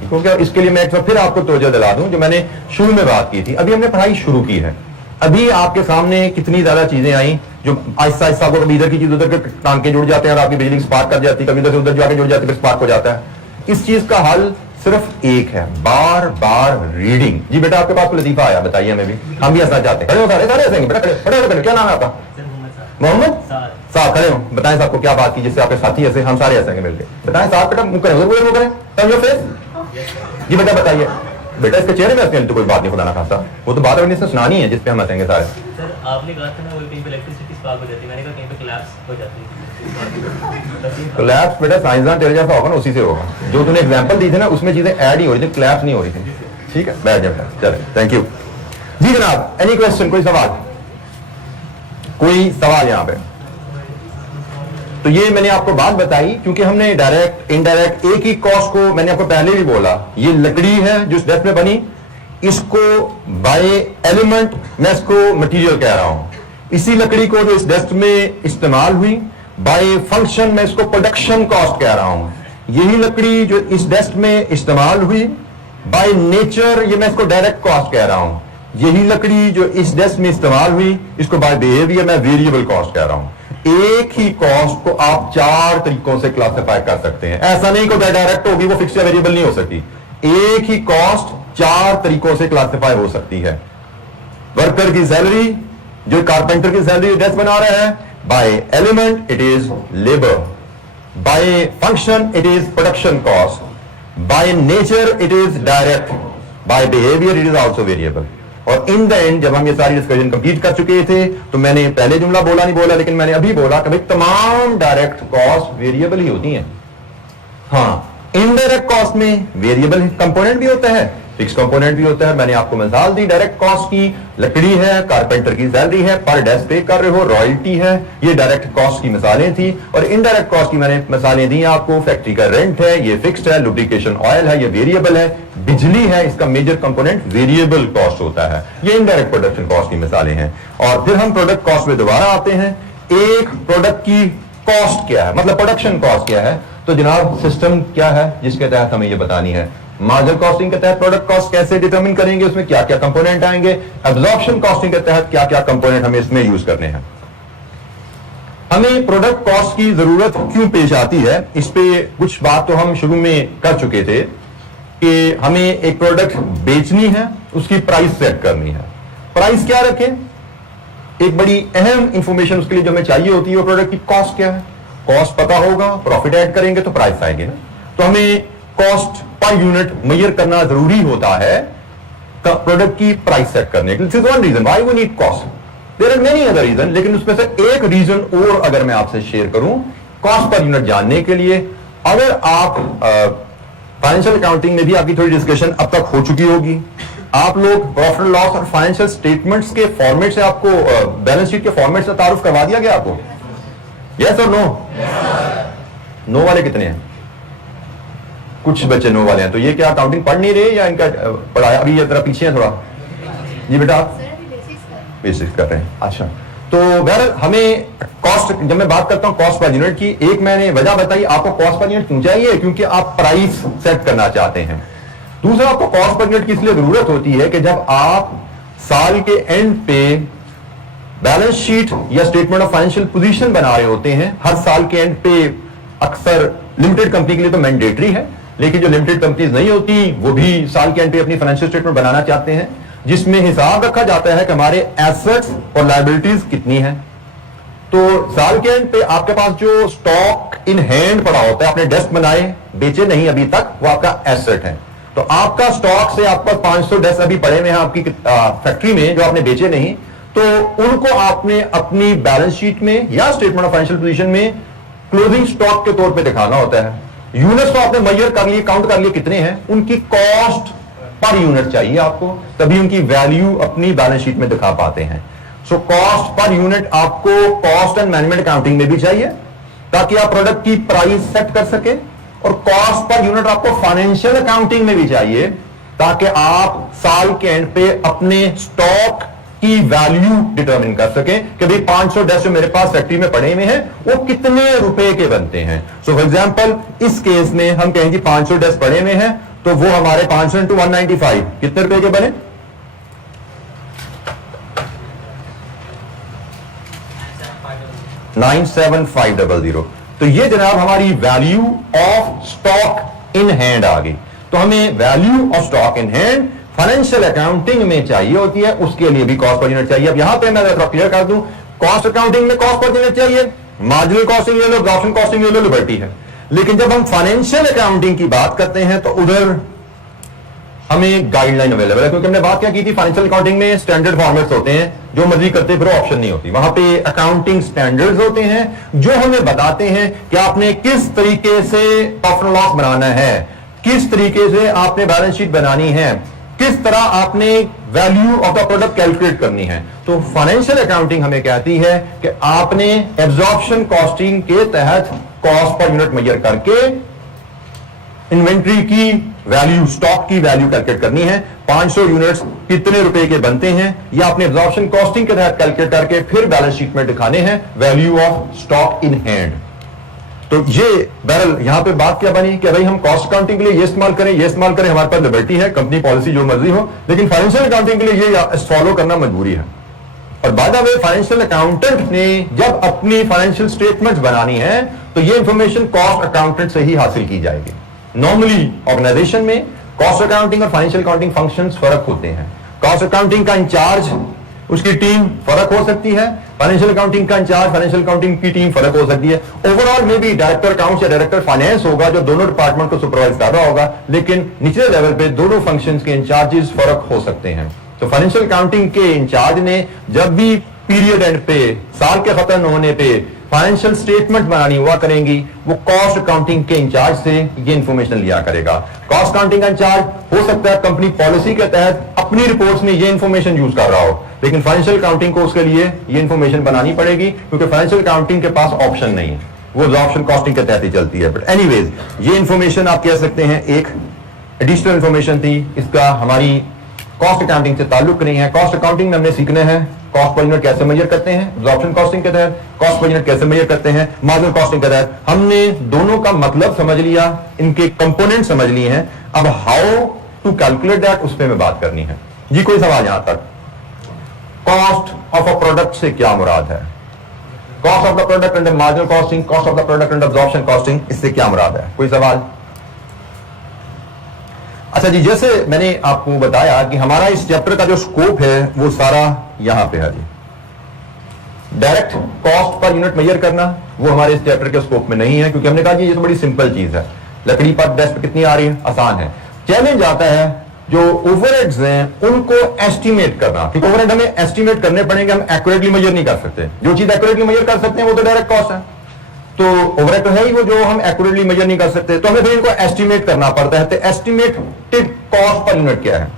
क्योंकि इसके लिए मैं एक बार फिर आपको तवज्जो दिला दूं, जो मैंने शुरू में बात की थी। अभी हमने पढ़ाई शुरू की है, अभी आपके सामने कितनी ज्यादा चीजें आई जो आहिस्ता आहिस्ता को, कभी इधर की चीज उधर के टांके जुड़ जाते हैं और आपकी बिजली स्पार्क कर जाती है, कभी उधर से उधर जाके जुड़ जाती है, फिर स्पार्क हो जाता है। इस चीज का हल सिर्फ एक है, बार बार रीडिंग। जी बेटा आपके पास लतीफा आया, बताइए हमें भी, हम भी हंसना चाहते हैं। खड़े हो, सारे हंसेंगे बेटा, खड़े हो, क्या नाम है आपका? मोहम्मद साहब। खड़े हो, बताएं साहब को क्या बात की जिससे आपके साथी हंसे, हम सारे हंसेंगे मिलकर। बताएं साहब, बेटा मुंह करें, उधर करें, टर्न योर फेस। जी बेटा बताइए। बेटा इसके चेहरे में हंसने तो कोई बात नहीं, खुदा ना खासा, वो तो बात अभी सुनानी है जिसपे हम हंसेंगे सारे। सर आपने कहा था ना वो कहीं पे इलेक्ट्रिसिटी स्पार्क हो जाती है, मैंने कहा कहीं पे कोलैप्स हो जाती है। कोलैप्स बेटा साइंसदान तेरे जैसा होगा ना, उसी से होगा। जो तूने एग्जांपल दी थी ना उसमें चीजें ऐड ही हो रही थी, कोलैप्स नहीं हो रही थी। ठीक है, बैठ जाओ, चले, थैंक यू। जी जनाब, एनी क्वेश्चन, कोई सवाल? कोई सवाल यहाँ पे? तो ये मैंने आपको बात बताई क्योंकि हमने डायरेक्ट इनडायरेक्ट एक ही कॉस्ट को, मैंने आपको पहले भी बोला, ये लकड़ी है जो इस डेस्क में बनी, इसको बाय एलिमेंट मैं इसको मटेरियल कह रहा हूं। इसी लकड़ी को जो इस डेस्क में इस्तेमाल हुई, बाय फंक्शन मैं इसको प्रोडक्शन कॉस्ट कह रहा हूं। यही लकड़ी जो इस डेस्क में इस्तेमाल हुई, बाय नेचर ये मैं इसको डायरेक्ट कॉस्ट कह रहा हूं। यही लकड़ी जो इस डेस्क में इस्तेमाल हुई, इसको बाय बिहेवियर मैं वेरिएबल कॉस्ट कह रहा हूं। एक ही कॉस्ट को आप 4 तरीकों से क्लासिफाई कर सकते हैं, ऐसा नहीं कि डायरेक्ट होगी वो फिक्स या वेरिएबल नहीं हो सकती। एक ही कॉस्ट 4 तरीकों से क्लासिफाई हो सकती है। वर्कर की सैलरी, जो कारपेंटर की सैलरी डेस्क बना रहे हैं, by element it is labour, by function it is production cost, by nature it is direct, by behaviour it is also variable. और इन द एंड जब हम ये सारी डिस्कशन कंप्लीट कर चुके थे तो मैंने पहले जुमला बोला नहीं बोला, लेकिन मैंने अभी बोला कि भाई तमाम डायरेक्ट कॉस्ट वेरिएबल ही होती हैं। हाँ, इनडायरेक्ट कॉस्ट में वेरिएबल कंपोनेंट भी होता है, फिक्स कंपोनेंट भी होता है। मैंने आपको मिसाल दी डायरेक्ट कॉस्ट की, लकड़ी है, कारपेंटर की सैलरी है, पर डेस्क पे कर रहे हो, रॉयल्टी है, ये डायरेक्ट कॉस्ट की मिसालें थी। और इनडायरेक्ट कॉस्ट की मैंने मिसालें दी आपको, फैक्ट्री का रेंट है, ये फिक्स्ड है, लुब्रिकेशन ऑयल है, ये वेरिएबल है, बिजली है, इसका मेजर कंपोनेंट वेरिएबल कॉस्ट होता है। ये इनडायरेक्ट प्रोडक्शन कॉस्ट की मिसालें हैं। और फिर हम प्रोडक्ट कॉस्ट में दोबारा आते हैं। एक प्रोडक्ट की कॉस्ट क्या है, मतलब प्रोडक्शन कॉस्ट क्या है, तो जनाब सिस्टम क्या है जिसके तहत हमें ये बतानी है। मार्जिनल कॉस्टिंग के तहत प्रोडक्ट कॉस्ट कैसे डिटरमिन करेंगे, उसमें क्या क्या कंपोनेंट आएंगे। एब्जॉर्प्शन कॉस्टिंग के तहत क्या क्या कंपोनेंट हमें इसमें यूज करने हैं। हमें प्रोडक्ट कॉस्ट की जरूरत क्यों पेश आती है, इस पे कुछ बात तो हम शुरू में कर चुके थे कि हमें एक प्रोडक्ट बेचनी है, उसकी प्राइस सेट करनी है। प्राइस क्या रखें, एक बड़ी अहम इंफॉर्मेशन उसके लिए जो हमें चाहिए होती है वो प्रोडक्ट की कॉस्ट क्या है। कॉस्ट पता होगा, प्रॉफिट ऐड करेंगे तो प्राइस आएगी ना। तो हमें कॉस्ट पर यूनिट मेजर करना जरूरी होता है प्रोडक्ट की प्राइस सेट करने के लिए। This is one reason why we need cost. There are many other reason, लेकिन उसमें से एक रीजन और अगर मैं आपसे शेयर करूं कॉस्ट पर यूनिट जानने के लिए, अगर आप फाइनेंशियल अकाउंटिंग में भी आपकी थोड़ी डिस्कशन अब तक हो चुकी होगी, आप लोग प्रॉफिट एंड लॉस और फाइनेंशियल स्टेटमेंट्स के फॉर्मेट से आपको बैलेंस शीट के फॉर्मेट से तारुफ करवा दिया गया आपको? यस और नो? नो वाले कितने हैं? कुछ बच्चे नो वाले हैं, तो ये क्या अकाउंटिंग पढ़ नहीं रहे या इनका पढ़ाया अभी ये तरह पीछे है थोड़ा? जी बेटा आप बेसिक्स कर रहे हैं। अच्छा, तो बहरहाल हमें कॉस्ट, जब मैं बात करता हूं कॉस्ट पर यूनिट की, एक मैंने वजह बताई आपको कॉस्ट पर यूनिट क्यों चाहिए, क्योंकि आप प्राइस सेट करना चाहते हैं। दूसरा, आपको कॉस्ट पर यूनिट की इसलिए जरूरत होती है कि जब आप साल के एंड पे बैलेंस शीट या स्टेटमेंट ऑफ फाइनेंशियल पोजीशन बना रहे होते हैं, हर साल के एंड पे अक्सर लिमिटेड कंपनी के लिए तो मैंडेटरी है, लेकिन जो लिमिटेड कंपनीज नहीं होती वो भी साल के एंड पे अपनी फाइनेंशियल स्टेटमेंट बनाना चाहते हैं, जिसमें हिसाब रखा जाता है कि हमारे एसेट्स और लायबिलिटीज कितनी हैं। तो साल के एंड पे आपके पास जो स्टॉक इन हैंड पड़ा होता है, आपने डेस्क बनाए बेचे नहीं अभी तक, वो आपका एसेट है। तो आपका स्टॉक से आपका 500 डेस्क अभी पड़े हुए हैं आपकी फैक्ट्री में जो आपने बेचे नहीं, तो उनको आपने अपनी बैलेंस शीट में या स्टेटमेंट ऑफ फाइनेंशियल पोजीशन में क्लोजिंग स्टॉक के तौर पे दिखाना होता है। यूनिट्स तो आपने मेजर कर लिए, काउंट कर लिए कितने हैं, उनकी कॉस्ट पर यूनिट चाहिए आपको, तभी उनकी वैल्यू अपनी बैलेंस शीट में दिखा पाते हैं। सो कॉस्ट पर यूनिट आपको कॉस्ट एंड मैनेजमेंट अकाउंटिंग में भी चाहिए ताकि आप प्रोडक्ट की प्राइस सेट कर सके, और कॉस्ट पर यूनिट आपको फाइनेंशियल अकाउंटिंग में भी चाहिए ताकि आप साल के एंड पे अपने स्टॉक की वैल्यू डिटरमिन कर सकें कि भाई 500 डेस्क जो मेरे पास फैक्ट्री में पड़े हुए हैं वो कितने रुपए के बनते हैं। सो फॉर एग्जांपल इस केस में हम कहेंगे 500 डेस्क पड़े हुए हैं, तो वो हमारे 500 इंटू 195 कितने रुपए के बने? 97500। तो ये जनाब हमारी value of stock in hand आ गई। तो हमें value of stock in hand financial accounting में चाहिए होती है, उसके लिए भी कॉस्ट पर यूनिट चाहिए। अब यहां पे मैं थोड़ा क्लियर कर दूं, कॉस्ट अकाउंटिंग में कॉस्ट पर यूनिट चाहिए, मार्जिनल कॉस्टिंग ले लो, एब्जॉर्प्शन कॉस्टिंग ले लो, लिबर्टी है। लेकिन जब हम फाइनेंशियल अकाउंटिंग की बात करते हैं तो उधर हमें गाइडलाइन अवेलेबल है, क्योंकि हमने बात क्या की थी, फाइनेंशियल अकाउंटिंग में स्टैंडर्ड फॉर्मेट्स होते हैं, जो मर्जी करते फिर ऑप्शन नहीं होती। वहां पे अकाउंटिंग स्टैंडर्ड्स होते हैं जो हमें बताते हैं कि आपने किस तरीके से प्रॉफिट लॉस बनाना है, किस तरीके से आपने बैलेंस शीट बनानी है, किस तरह आपने value of the product calculate करनी है। तो फाइनेंशियल अकाउंटिंग हमें कहती है कि आपने एब्जॉर्प्शन कॉस्टिंग के तहत कॉस्ट पर यूनिट मेजर करके इन्वेंट्री की वैल्यू, स्टॉक की वैल्यू कैलकुलेट करनी है। 500 यूनिट्स कितने रुपए के बनते हैं या आपने एब्जॉर्प्शन कॉस्टिंग के तहत कैलकुलेट करके फिर बैलेंस शीट में दिखाने हैं value of stock in hand. तो ये बहरहाल यहां पे बात क्या बनी कि भाई हम कॉस्ट अकाउंटिंग के लिए ये इस्तेमाल करें, ये इस्तेमाल करें, हमारे पास लिबर्टी है, कंपनी पॉलिसी जो मर्जी हो, लेकिन फाइनेंशियल अकाउंटिंग के लिए ये फॉलो करना मजबूरी है। और by the way financial accountant ने जब अपनी फाइनेंशियल स्टेटमेंट्स बनानी है तो ये इंफॉर्मेशन कॉस्ट अकाउंटेंट से ही हासिल की जाएगी। नॉर्मली ऑर्गेनाइजेशन में कॉस्ट अकाउंटिंग और फाइनेंशियल अकाउंटिंग फंक्शंस फर्क होते हैं। कॉस्ट अकाउंटिंग का इंचार्ज, उसकी टीम फर्क हो सकती है, फाइनेंशियल अकाउंटिंग का इंचार्ज, फाइनेंशियल अकाउंटिंग की टीम फर्क हो सकती है। ओवरऑल में भी डायरेक्टर अकाउंट्स या डायरेक्टर फाइनेंस होगा जो दोनों डिपार्टमेंट को सुपरवाइज कर रहा होगा, लेकिन निचले लेवल पे दोनों फंक्शंस के इंचार्जेस फर्क हो सकते हैं। तो फाइनेंशियल अकाउंटिंग के इंचार्ज ने जब भी पीरियड एंड पे, साल के खत्म होने पे फाइनेंशियल स्टेटमेंट बनानी हुआ करेंगी, वो कॉस्ट अकाउंटिंग के इंचार्ज से ये इंफॉर्मेशन लिया करेगा। कॉस्ट अकाउंटिंग का इंचार्ज हो सकता है कंपनी पॉलिसी के तहत अपनी रिपोर्ट्स में ये इंफॉर्मेशन यूज कर रहा हो, लेकिन फाइनेंशियल अकाउंटिंग को उसके लिए ये इंफॉर्मेशन बनानी पड़ेगी, क्योंकि फाइनेंशियल अकाउंटिंग के पास ऑप्शन नहीं है, वो एब्जॉर्प्शन कॉस्टिंग के तहत ही चलती है। बट एनीवेज ये इंफॉर्मेशन आप कह सकते हैं एक एडिशनल इंफॉर्मेशन थी, इसका हमारी कॉस्ट अकाउंटिंग से ताल्लुक नहीं है। कॉस्ट अकाउंटिंग में हमने सीखना है कॉस्ट पर यूनिट कैसे मेजर करते हैं, एब्जॉर्प्शन कॉस्टिंग के तहत कॉस्ट पर यूनिट कैसे मेजर करते हैं, मार्जिनल कॉस्टिंग के तहत। हमने दोनों का मतलब समझ लिया, इनके कंपोनेंट समझ लिए हैं, अब हाउ टू कैलकुलेट दैट उस पर मैं बात करनी है। जी कोई सवाल यहां तक? कॉस्ट ऑफ अ प्रोडक्ट से क्या मुराद है? Cost of the product under marginal costing, cost of the product under absorption costing, इससे क्या मुराद है? कोई सवाल? अच्छा जी, जैसे मैंने आपको बताया कि हमारा इस चैप्टर का जो स्कोप है वो सारा यहां पे है जी। Direct cost per unit measure करना वो हमारे इस चैप्टर के स्कोप में नहीं है, क्योंकि हमने कहा कि ये तो बड़ी सिंपल चीज है, लकड़ी पर डेस्क कितनी आ रही है, आसान है। चैलेंज आता है जो ओवरहेड्स हैं उनको एस्टिमेट करना, क्योंकि ओवरहेड हमें एस्टिमेट करने पड़ेंगे, हम एक्यूरेटली मेजर नहीं कर सकते। जो चीज एक्यूरेटली मेजर कर सकते हैं वो तो डायरेक्ट कॉस्ट है, तो ओवरहेड तो है ही वो जो हम एक्यूरेटली मेजर नहीं कर सकते, तो हमें फिर इनको एस्टिमेट करना पड़ता है। तो एस्टिमेटेड कॉस्ट पर यूनिट क्या है?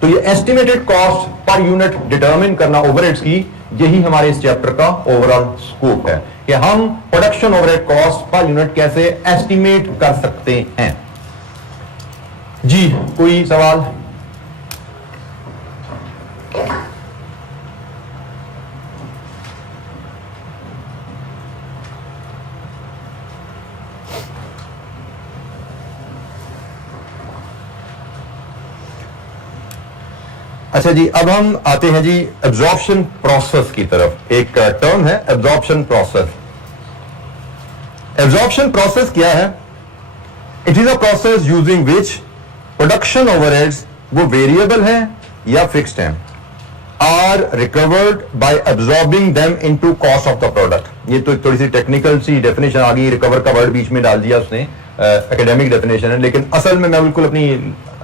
तो ये estimated cost per unit determine करना ओवरहेड्स की, यही हमारे इस चैप्टर का ओवरऑल स्कोप है। कि हम production overhead cost per unit कैसे एस्टिमेट कर सकते हैं। जी कोई सवाल? अच्छा जी, अब हम आते हैं जी एब्जॉर्प्शन प्रोसेस की तरफ। एक टर्म है एब्जॉर्प्शन प्रोसेस। एब्जॉर्प्शन प्रोसेस क्या है? It is a process using which production overheads, वो वेरिएबल हैं या फिक्स्ड हैं, are recovered by absorbing them into cost of the product. ये तो थोड़ी सी टेक्निकल सी डेफिनेशन आ गई, रिकवर का वर्ड बीच में डाल दिया उसने, एकेडमिक डेफिनेशन है, लेकिन असल में मैं बिल्कुल अपनी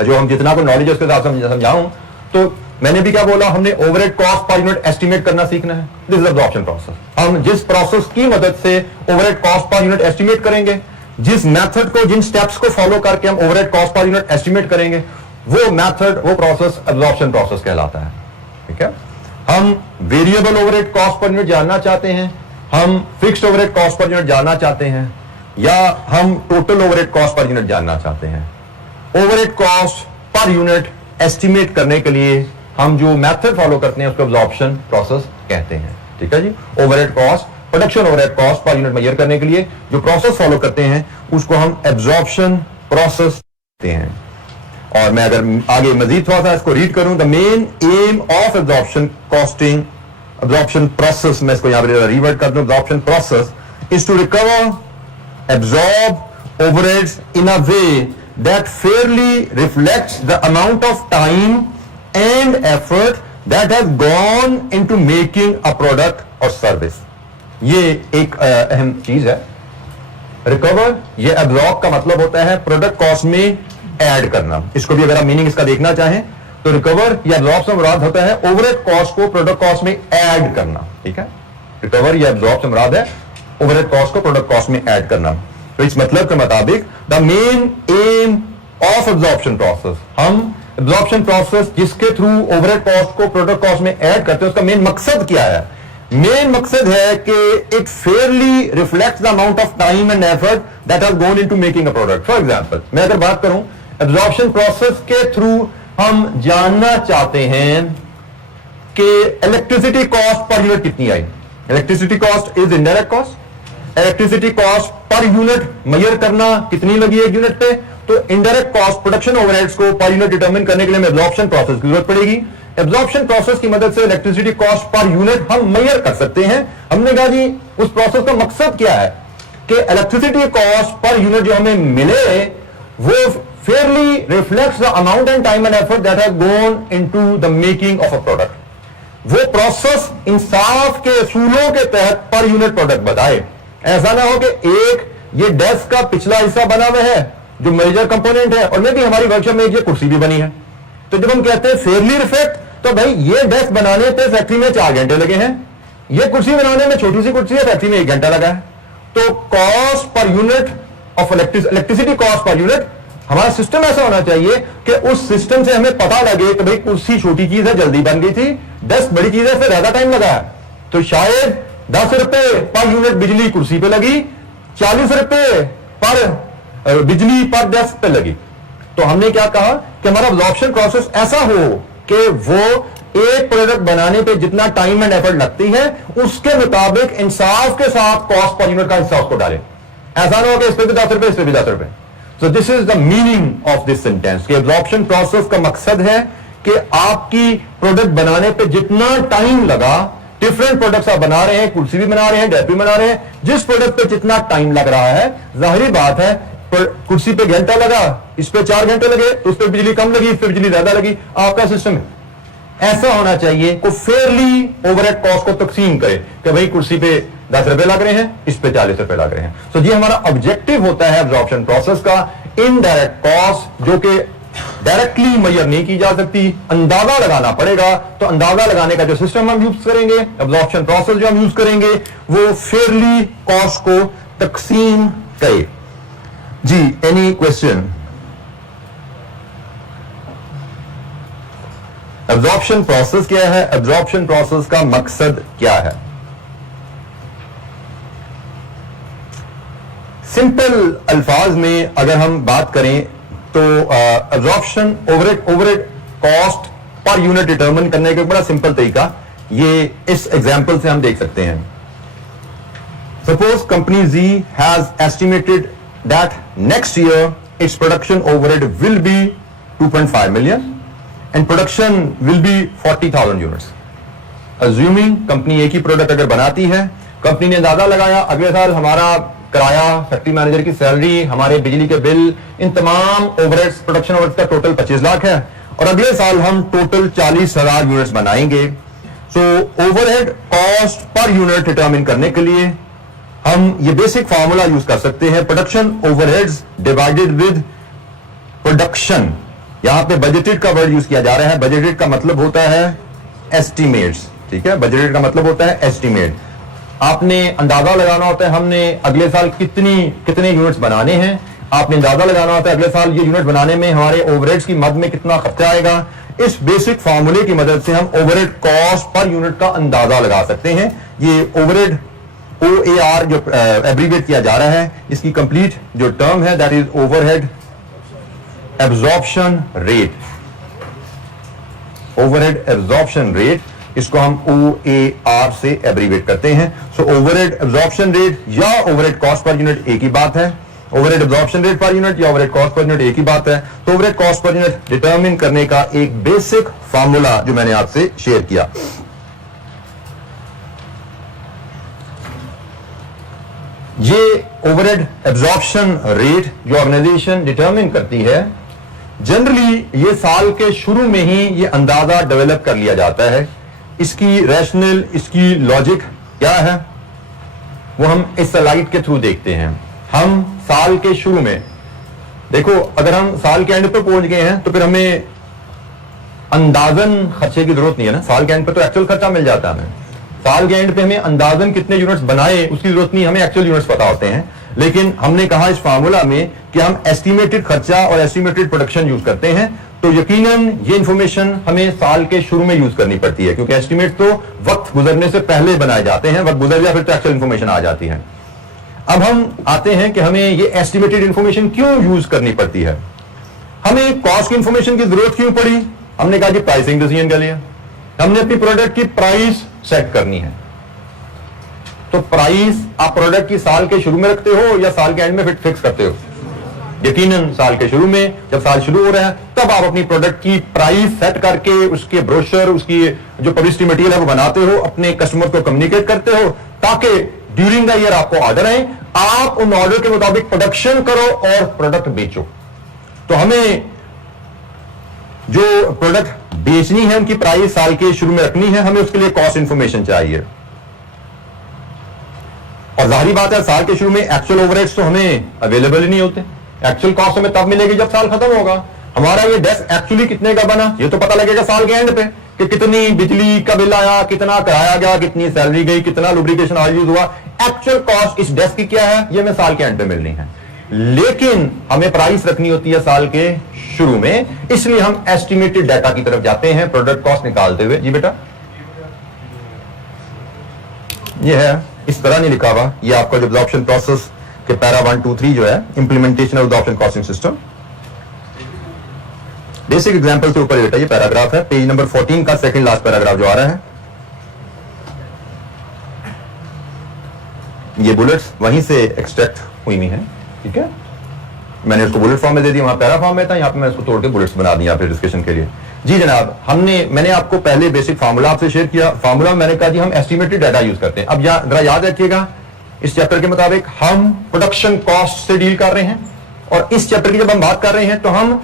जो हम जितना को नॉलेज है उसके साथ समझाऊं तो मैंने भी क्या बोला, हमने overhead cost per unit estimate करना सीखना है। This is absorption process. हम जिस प्रोसेस की मदद से overhead cost per unit estimate करेंगे, जिस मेथड को, जिन स्टेप्स को फॉलो करके हम overhead cost per unit estimate करेंगे, वो मेथड, वो प्रोसेस एब्जॉर्प्शन प्रोसेस कहलाता है। ठीक है, हम variable overhead cost per unit जानना चाहते हैं, हम fixed overhead cost per unit जानना चाहते हैं, या हम total overhead cost per unit जानना चाहते हैं। Overhead cost per unit estimate करने के लिए हम जो मेथड फॉलो करते हैं उसको एब्जॉर्प्शन प्रोसेस कहते हैं। ठीक है जी, overhead cost, production overhead cost per unit measure करने के लिए जो प्रोसेस फॉलो करते हैं उसको हम एब्जॉर्प्शन प्रोसेस कहते हैं। और मैं अगर आगे मजीद थोड़ा सा इसको रीड करूं, the main aim of absorption costing, absorption process, मैं इसको यहां पर रिवर्ट कर दूं, absorption process is to recover, absorb overheads in a way that fairly reflects the amount of time and effort that has gone into making a product or service। ये एक अहम चीज है। रिकवर, ये एब्जॉर्ब का मतलब होता है प्रोडक्ट कॉस्ट में ऐड करना। इसको भी अगर आप मीनिंग इसका देखना चाहें तो रिकवर या एब्जॉर्ब से मुराद होता है ओवरहेड कॉस्ट को प्रोडक्ट कॉस्ट में ऐड करना। ठीक है, रिकवर या एब्जॉर्ब से मुराद है ओवरहेड कॉस्ट को प्रोडक्ट कॉस्ट में ऐड करना। तो इस मतलब के मुताबिक the main aim of absorption process, हम एब्जॉर्प्शन प्रोसेस जिसके थ्रू ओवरहेड कॉस्ट को प्रोडक्ट कॉस्ट में ऐड करते हैं, उसका मेन मकसद क्या है? मेन मकसद है कि it Fairlie reflects the amount of time and effort that has gone into making a product. For example, मैं अगर बात करूं एब्जॉर्प्शन प्रोसेस के थ्रू हम जानना चाहते हैं कि इलेक्ट्रिसिटी कॉस्ट पर यूनिट कितनी आई। Electricity cost is indirect cost. Electricity cost per unit measure करना कितनी लगी एक यूनिट पे, तो इनडायरेक्ट कॉस्ट, प्रोडक्शन ओवरहेड्स को पर यूनिट डिटरमिन करने के लिए एब्जॉर्प्शन प्रोसेस की जरूरत पड़ेगी। एब्जॉर्प्शन प्रोसेस की मदद से इलेक्ट्रिसिटी कॉस्ट पर यूनिट हम मेजर कर सकते हैं। हमने कहा जी उस प्रोसेस का मकसद क्या है कि इलेक्ट्रिसिटी कॉस्ट पर यूनिट जो हमें मिले वो Fairlie reflects the amount and time and effort that has gone into the making of a product. वो प्रोसेस इंसाफ के असूलों के तहत पर यूनिट प्रोडक्ट बताए। ऐसा ना हो कि एक ये डेस्क का पिछला हिस्सा बना हुआ है जो मेजर कंपोनेंट है, और में भी हमारी वर्कशॉप में एक ये कुर्सी भी बनी है, तो जब हम कहते हैं फेयरली रिफ्लेक्ट, तो भाई ये डेस्क बनाने पे फैक्ट्री में 4 घंटे लगे हैं, ये कुर्सी बनाने में छोटी सी कुर्सी है, फैक्ट्री में 1 घंटा लगा है। तो cost per unit of electricity cost per unit, हमारा सिस्टम ऐसा होना चाहिए कि उस सिस्टम से हमें पता लगे कि भाई कुर्सी छोटी चीज है, जल्दी बन गई थी, डेस्क बड़ी चीज है, फिर ज्यादा टाइम लगा है। तो शायद 10 रुपए पर यूनिट बिजली कुर्सी पे लगी, 40 रुपए पर बिजली पर डेस्क पे लगी। तो हमने क्या कहा कि हमारा एब्जॉर्प्शन प्रोसेस ऐसा हो कि वो एक प्रोडक्ट बनाने पे जितना टाइम एंड एफर्ट लगती है उसके मुताबिक इंसाफ के साथ कॉस्ट पर यूनिट का हिस्सा उसको डाले। ऐसा ना हो कि इस पे भी 10 रुपए, इस पे भी 10 रुपए। So this is the meaning of this sentence कि एब्जॉर्प्शन प्रोसेस का मकसद है कि आपकी प्रोडक्ट बनाने पे जितना टाइम लगा, डिफरेंट प्रोडक्ट्स आप बना रहे हैं, कुर्सी भी बना रहे हैं, डेस्क भी बना रहे हैं, जिस प्रोडक्ट पे जितना टाइम लग रहा है, जाहिर बात है कुर्सी पे घंटा लगा, इस पे 4 घंटे लगे, उस पे बिजली कम लगी, इस पे बिजली ज्यादा लगी। आपका सिस्टम ऐसा होना चाहिए को फेयरली ओवरहेड कॉस्ट को तकसीम करे कि भाई कुर्सी पे 10 रुपए लग रहे हैं, इस पे 40 रुपए लग रहे हैं। तो ये हमारा ऑब्जेक्टिव होता है एब्जॉर्प्शन प्रोसेस का। इनडायरेक्ट कॉस्ट जो कि डायरेक्टली मेजर नहीं की जा सकती, अंदाजा लगाना पड़ेगा, तो अंदाजा लगाने का जो सिस्टम हम यूज करेंगे, एब्जॉर्प्शन प्रोसेस जो हम यूज करेंगे, वो फेयरली कॉस्ट को तकसीम करे। जी, एनी क्वेश्चन? एब्जॉर्प्शन प्रोसेस क्या है? एब्जॉर्प्शन प्रोसेस का मकसद क्या है? सिंपल अल्फाज में अगर हम बात करें तो absorption overhead cost per unit determine करने का एक बड़ा सिंपल तरीका ये इस एग्जांपल से हम देख सकते हैं. Suppose company Z has estimated that next year its production overhead will be 2.5 million and production will be 40,000 units. Assuming company एक ही प्रोडक्ट अगर बनाती है, कंपनी ने अंदाजा लगाया अगले साल हमारा किराया, फैक्ट्री मैनेजर की सैलरी, हमारे बिजली के बिल, इन तमाम ओवरहेड्स, प्रोडक्शन ओवरहेड्स का टोटल 25 लाख है और अगले साल हम टोटल 40,000 यूनिट्स बनाएंगे. So overhead cost per unit determine करने के लिए हम ये बेसिक फार्मूला यूज कर सकते हैं, production overheads divided with production. यहां पे बजटेड का वर्ड यूज किया जा रहा है. बजटेड का मतलब होता है एस्टिमेट्स. ठीक है, बजटेड का मतलब होता है एस्टिमेट. आपने अंदाजा लगाना होता है हमने अगले साल कितने यूनिट्स बनाने हैं. आपने अंदाजा लगाना होता है अगले साल ये यूनिट बनाने में हमारे ओवरहेड्स की मद में कितना खर्चा आएगा. इस बेसिक फार्मूले की मदद से हम ओवरहेड कॉस्ट पर यूनिट का अंदाजा लगा सकते हैं. ये ओवरहेड OAR जो एब्रीविएट किया जा रहा है, इसकी कंप्लीट जो टर्म है that is overhead absorption rate. Overhead absorption rate, इसको हम OAR से एब्रीविएट करते हैं. सो ओवरहेड एब्जॉर्प्शन रेट या ओवरहेड कॉस्ट पर यूनिट एक ही बात है. Overhead absorption rate per unit या ओवरहेड कॉस्ट पर यूनिट एक ही बात है. तो overhead cost per unit determine करने का एक बेसिक फार्मूला जो मैंने आपसे शेयर किया. ये ओवरहेड एब्जॉर्प्शन रेट जो ऑर्गेनाइजेशन डिटरमिन करती है, जनरली ये साल के शुरू में ही ये अंदाजा डेवलप कर लिया जाता है. इसकी रैशनल, इसकी लॉजिक क्या है वो हम इस स्लाइड के थ्रू देखते हैं. हम साल के शुरू में देखो, अगर हम साल के एंड पे पहुंच गए हैं तो फिर हमें अंदाजन खर्चे की जरूरत नहीं है ना. साल के एंड पे तो एक्चुअल खर्चा मिल जाता है हमें. साल के एंड पे हमें अंदाजन कितने यूनिट्स बनाए उसकी जरूरत नहीं, हमें एक्चुअल यूनिट्स पता होते हैं. लेकिन हमने कहा इस फार्मूला में कि हम एस्टिमेटेड खर्चा और एस्टिमेटेड प्रोडक्शन यूज करते हैं, तो यकीनन ये इंफॉर्मेशन हमें साल के शुरू में यूज करनी पड़ती है, क्योंकि एस्टिमेट तो वक्त गुजरने से पहले बनाए जाते हैं. वक्त गुजर गया फिर तो एक्चुअल इंफॉर्मेशन आ जाती है. अब हम आते हैं कि हमें ये एस्टिमेटेड इंफॉर्मेशन क्यों यूज करनी पड़ती है. हमें कॉस्ट की इंफॉर्मेशन की जरूरत क्यों पड़ी. हमने कहा कि प्राइसिंग डिसीजन के लिए हमने अपनी प्रोडक्ट की प्राइस सेट करनी है. तो प्राइस आप प्रोडक्ट की साल के शुरू में रखते हो या साल के एंड में फिक्स करते हो. यकीनन साल के शुरू में, जब साल शुरू हो रहा है तब आप अपनी प्रोडक्ट की प्राइस सेट करके उसके ब्रोशर, उसकी जो पब्लिसिटी मटेरियल है वो बनाते हो, अपने कस्टमर को कम्युनिकेट करते हो ताकि ड्यूरिंग द ईयर आपको ऑर्डर आए, आप उन ऑर्डर के मुताबिक प्रोडक्शन करो और प्रोडक्ट बेचो. तो हमें जो प्रोडक्ट बेचनी है उनकी प्राइस साल के शुरू में रखनी है, हमें उसके लिए कॉस्ट इंफॉर्मेशन चाहिए. और जाहिर बात है साल के शुरू में एक्चुअल ओवरहेड्स तो हमें अवेलेबल ही नहीं होते. एक्चुअल कॉस्ट हमें तब मिलेगी जब साल खत्म होगा. हमारा ये डेस्क एक्चुअली कितने का बना ये तो पता लगेगा साल के एंड पे, कि कितनी बिजली का बिल आया, कितना कराया गया, कितनी सैलरी गई, कितना लुब्रिकेशन ऑयल यूज हुआ. एक्चुअल कॉस्ट इस डेस्क की क्या है ये हमें साल के एंड पे मिलनी है. लेकिन हमें प्राइस रखनी होती है साल के शुरू में, इसलिए हम एस्टिमेटेड डाटा की तरफ जाते हैं प्रोडक्ट कॉस्ट निकालते हुए. जी बेटा, ये है, इस तरह नहीं लिखा हुआ. ये आपका जो एब्जॉर्प्शन प्रोसेस के पैरा 1, 2, 3 जो है, implementation of absorption costing system. Basic example के ऊपर बेटा ये पैराग्राफ है, पेज नंबर 14 का सेकंड लास्ट पैराग्राफ जो आ रहा है. ये बुलेट्स वहीं से एक्सट्रैक्ट हुई हुई हैं. ठीक है, मैंने उसको बुलेट फॉर्म में दे दिया, वहां पैरा फॉर्म में था, यहां पे मैं इसको तोड़ के बुलेट्स बना दिया फिर डिस्कशन के लिए. जी जनाब, मैंने आपको पहले बेसिक फार्मूला आपसे शेयर किया. फार्मूला में मैंने कहा जी हम एस्टिमेटेड डाटा यूज करते हैं. अब जरा याद रखिएगा, इस चैप्टर के मुताबिक हम प्रोडक्शन कॉस्ट से डील कर रहे हैं, और इस चैप्टर की जब हम बात कर रहे हैं तो हम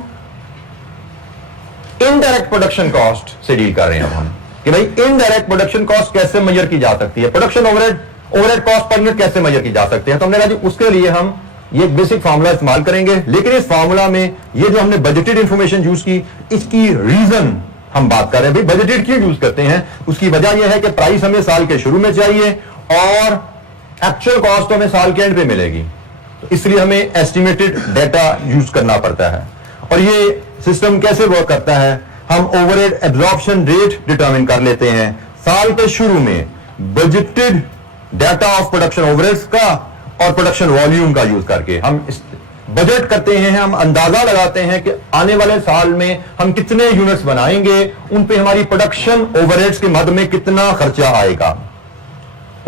इनडायरेक्ट प्रोडक्शन कॉस्ट से डील कर रहे हैं. हम कि भाई इनडायरेक्ट प्रोडक्शन कॉस्ट कैसे मेजर की जा सकती है, production overhead cost per unit कैसे मेजर की जा सकती है. तो हमने कहा जी उसके लिए हम ये बेसिक फार्मूला इस्तेमाल करेंगे. लेकिन इस फार्मूला में ये जो हमने बजटेड इंफॉर्मेशन यूज की, इसकी रीजन हम बात कर रहे हैं. भाई बजटेड क्यों यूज करते हैं, उसकी वजह यह है कि प्राइस हमें साल के शुरू में चाहिए और एक्चुअल कॉस्ट हमें साल के एंड पे मिलेगी. तो इसलिए हमें एस्टिमेटेड डाटा यूज करना पड़ता है. और ये सिस्टम कैसे वर्क करता है, हम ओवरहेड एब्जॉर्प्शन रेट डिटरमिन कर लेते हैं साल के शुरू में, budgeted data of production overheads का और प्रोडक्शन वॉल्यूम का यूज करके हम बजट करते हैं, हम अंदाजा लगाते हैं कि आने वाले साल में हम कितने यूनिट्स बनाएंगे, उन पे हमारी प्रोडक्शन ओवरहेड्स के मद में कितना खर्चा आएगा।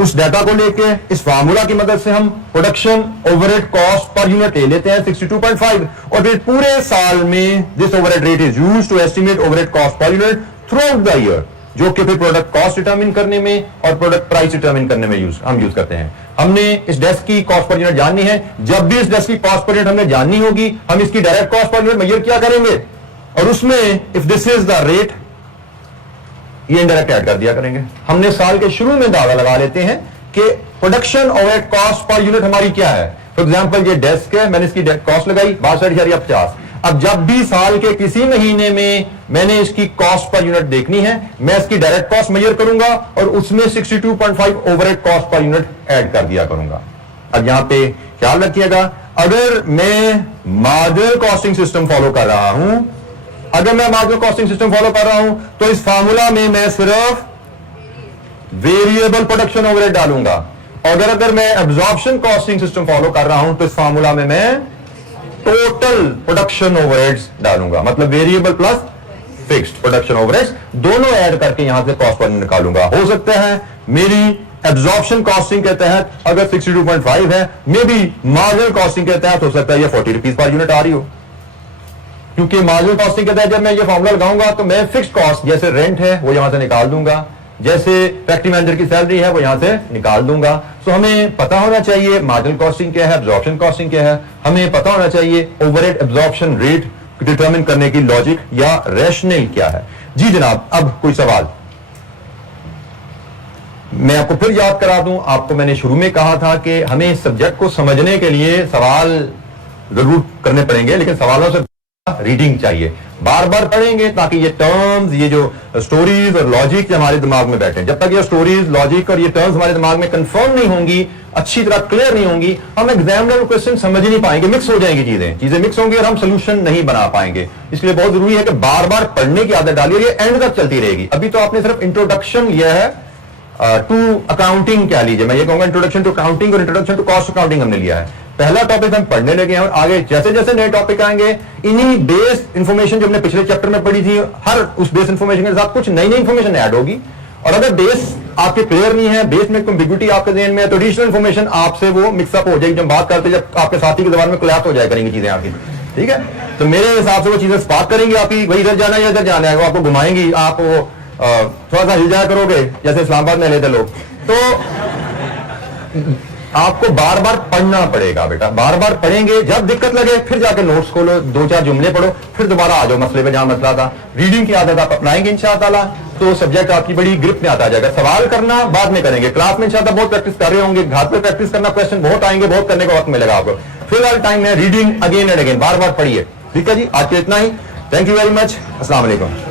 उस डाटा को लेके इस फार्मूला की मदद से हम production overhead cost per unit ले लेते हैं 62.5, और फिर पूरे साल में this overhead rate is used to estimate overhead cost per unit throughout the year, जो कि फिर प्रोडक्ट कॉस्ट डिटरमिन करने में और प्रोडक्ट प्राइस डिटरमिन करने में हम यूज करते हैं। हमने इस डेस्क की कॉस्ट पर यूनिट जाननी है, जब भी इस डेस्क की कॉस्ट पर यूनिट हमने जाननी होगी, हम इसकी direct cost per unit measure क्या करेंगे, और उसमें if this is the rate, ये इनडायरेक्ट ऐड कर दिया करेंगे। हमने साल के शुरू में दावा लगा लेते हैं कि production overhead cost per unit हमारी क्या है। फॉर एग्जांपल ये डेस्क है, मैंने इसकी कॉस्ट लगाई 62.50। अब जब भी साल के किसी महीने में मैंने इसकी कॉस्ट पर यूनिट देखनी है, मैं इसकी डायरेक्ट कॉस्ट मेजर करूंगा और उसमें 62.5 overhead cost per unit add कर दिया करूंगा। अब यहां पे ख्याल रखिएगा, अगर मैं मार्जिनल कॉस्टिंग सिस्टम फॉलो कर रहा हूं, तो इस फार्मूला में मैं सिर्फ वेरिएबल प्रोडक्शन ओवरहेड डालूंगा, और अगर मैं एब्जॉर्प्शन कॉस्टिंग सिस्टम फॉलो कर रहा हूं तो इस फार्मूला में मैं टोटल प्रोडक्शन ओवरहेड्स डालूंगा, मतलब variable plus fixed production overheads दोनों ऐड करके यहां से कॉस्ट पर निकालूंगा। हो सकता है मेरी एब्जॉर्प्शन कॉस्टिंग के तहत अगर 62.5 है, मे बी मार्जिनल कॉस्टिंग के तहत हो सकता है ये 40 रुपीज पर यूनिट आ रही हो, क्योंकि मार्जिनल कॉस्टिंग के तहत जब मैं ये फॉर्मूला लगाऊंगा तो मैं फिक्स्ड कॉस्ट जैसे रेंट है वो यहां से निकाल दूंगा, जैसे फैक्ट्री मैनेजर की सैलरी है वो यहां से निकाल दूंगा। सो हमें पता होना चाहिए मार्जिनल कॉस्टिंग क्या है, एब्जॉर्प्शन कॉस्टिंग क्या है, हमें पता होना चाहिए ओवरहेड एब्जॉर्प्शन रेट डिटरमिन करने की लॉजिक या रैशनल क्या है। जी जनाब, अब कोई सवाल? मैं आपको फिर याद करा दूं, आपको मैंने शुरू में कहा था कि हमें इस सब्जेक्ट को समझने के लिए सवाल जरूर करने पड़ेंगे, लेकिन सवालों से रीडिंग चाहिए, बार बार पढ़ेंगे ताकि ये टर्म्स, ये जो स्टोरीज और लॉजिक हमारे दिमाग में बैठे। जब तक ये स्टोरीज, लॉजिक और ये टर्म्स हमारे दिमाग में कंफर्म नहीं होंगी, अच्छी तरह क्लियर नहीं होंगी, हम एग्जामिनर क्वेश्चन समझ ही नहीं पाएंगे, मिक्स हो जाएंगी चीजें मिक्स होंगी और हम सोल्यूशन नहीं बना पाएंगे। इसलिए बहुत जरूरी है कि बार बार पढ़ने की आदत डालिए, ये एंड तक चलती रहेगी। अभी तो आपने सिर्फ इंट्रोडक्शन लिया है टू अकाउंटिंग, क्या लीजिए, मैं ये कहूंगा इंट्रोडक्शन टू अकाउंटिंग और इंट्रोडक्शन टू कॉस्ट अकाउंटिंग हमने लिया है। पहला टॉपिक हम पढ़ने लगे हैं और आगे जैसे जैसे नए टॉपिक आएंगे, इन्हीं बेस इंफॉर्मेशन जो हमने पिछले चैप्टर में पढ़ी थी, हर उस बेस इंफॉर्मेशन के साथ कुछ नई नई इंफॉर्मेशन ऐड होगी। और अगर बेस आपके क्लियर नहीं है, बेस में कॉम्बिग्यूटी आपके ज़हन में है, तो एडिशनल इंफॉर्मेशन आपसे वो मिक्सअप हो जाएगी। जब बात करते हैं, जब आपके साथी की जबान में कोलैप्स हो जाया करेंगी चीजें आपकी, ठीक है, तो मेरे हिसाब से वो चीजें स्पार्क करेंगी आपकी, वही इधर जाना है या इधर जाना है, वो आपको घुमाएंगी, आप वो थोड़ा सा हिल जाया करोगे जैसे इस्लामाबाद में लेते लोग। तो आपको बार बार पढ़ना पड़ेगा बेटा, बार बार पढ़ेंगे, जब दिक्कत लगे फिर जाके नोट्स खोलो, 2-4 जुमले पढ़ो, फिर दोबारा आ जाओ मसले पे जहां मसला था। रीडिंग की आदत आप अपनाएंगे इंशाअल्लाह तो सब्जेक्ट आपकी बड़ी ग्रिप में आता जाएगा। सवाल करना बाद में करेंगे, क्लास में इंशाअल्लाह बहुत प्रैक्टिस कर रहे होंगे, घर पे प्रैक्टिस करना, क्वेश्चन बहुत आएंगे, बहुत करने का वक्त मिलेगा आपको। फिलहाल टाइम है रीडिंग अगेन एंड अगेन, बार बार पढ़िए। ठीक है जी, आज के इतना ही, थैंक यू वेरी मच, अस्सलाम वालेकुम।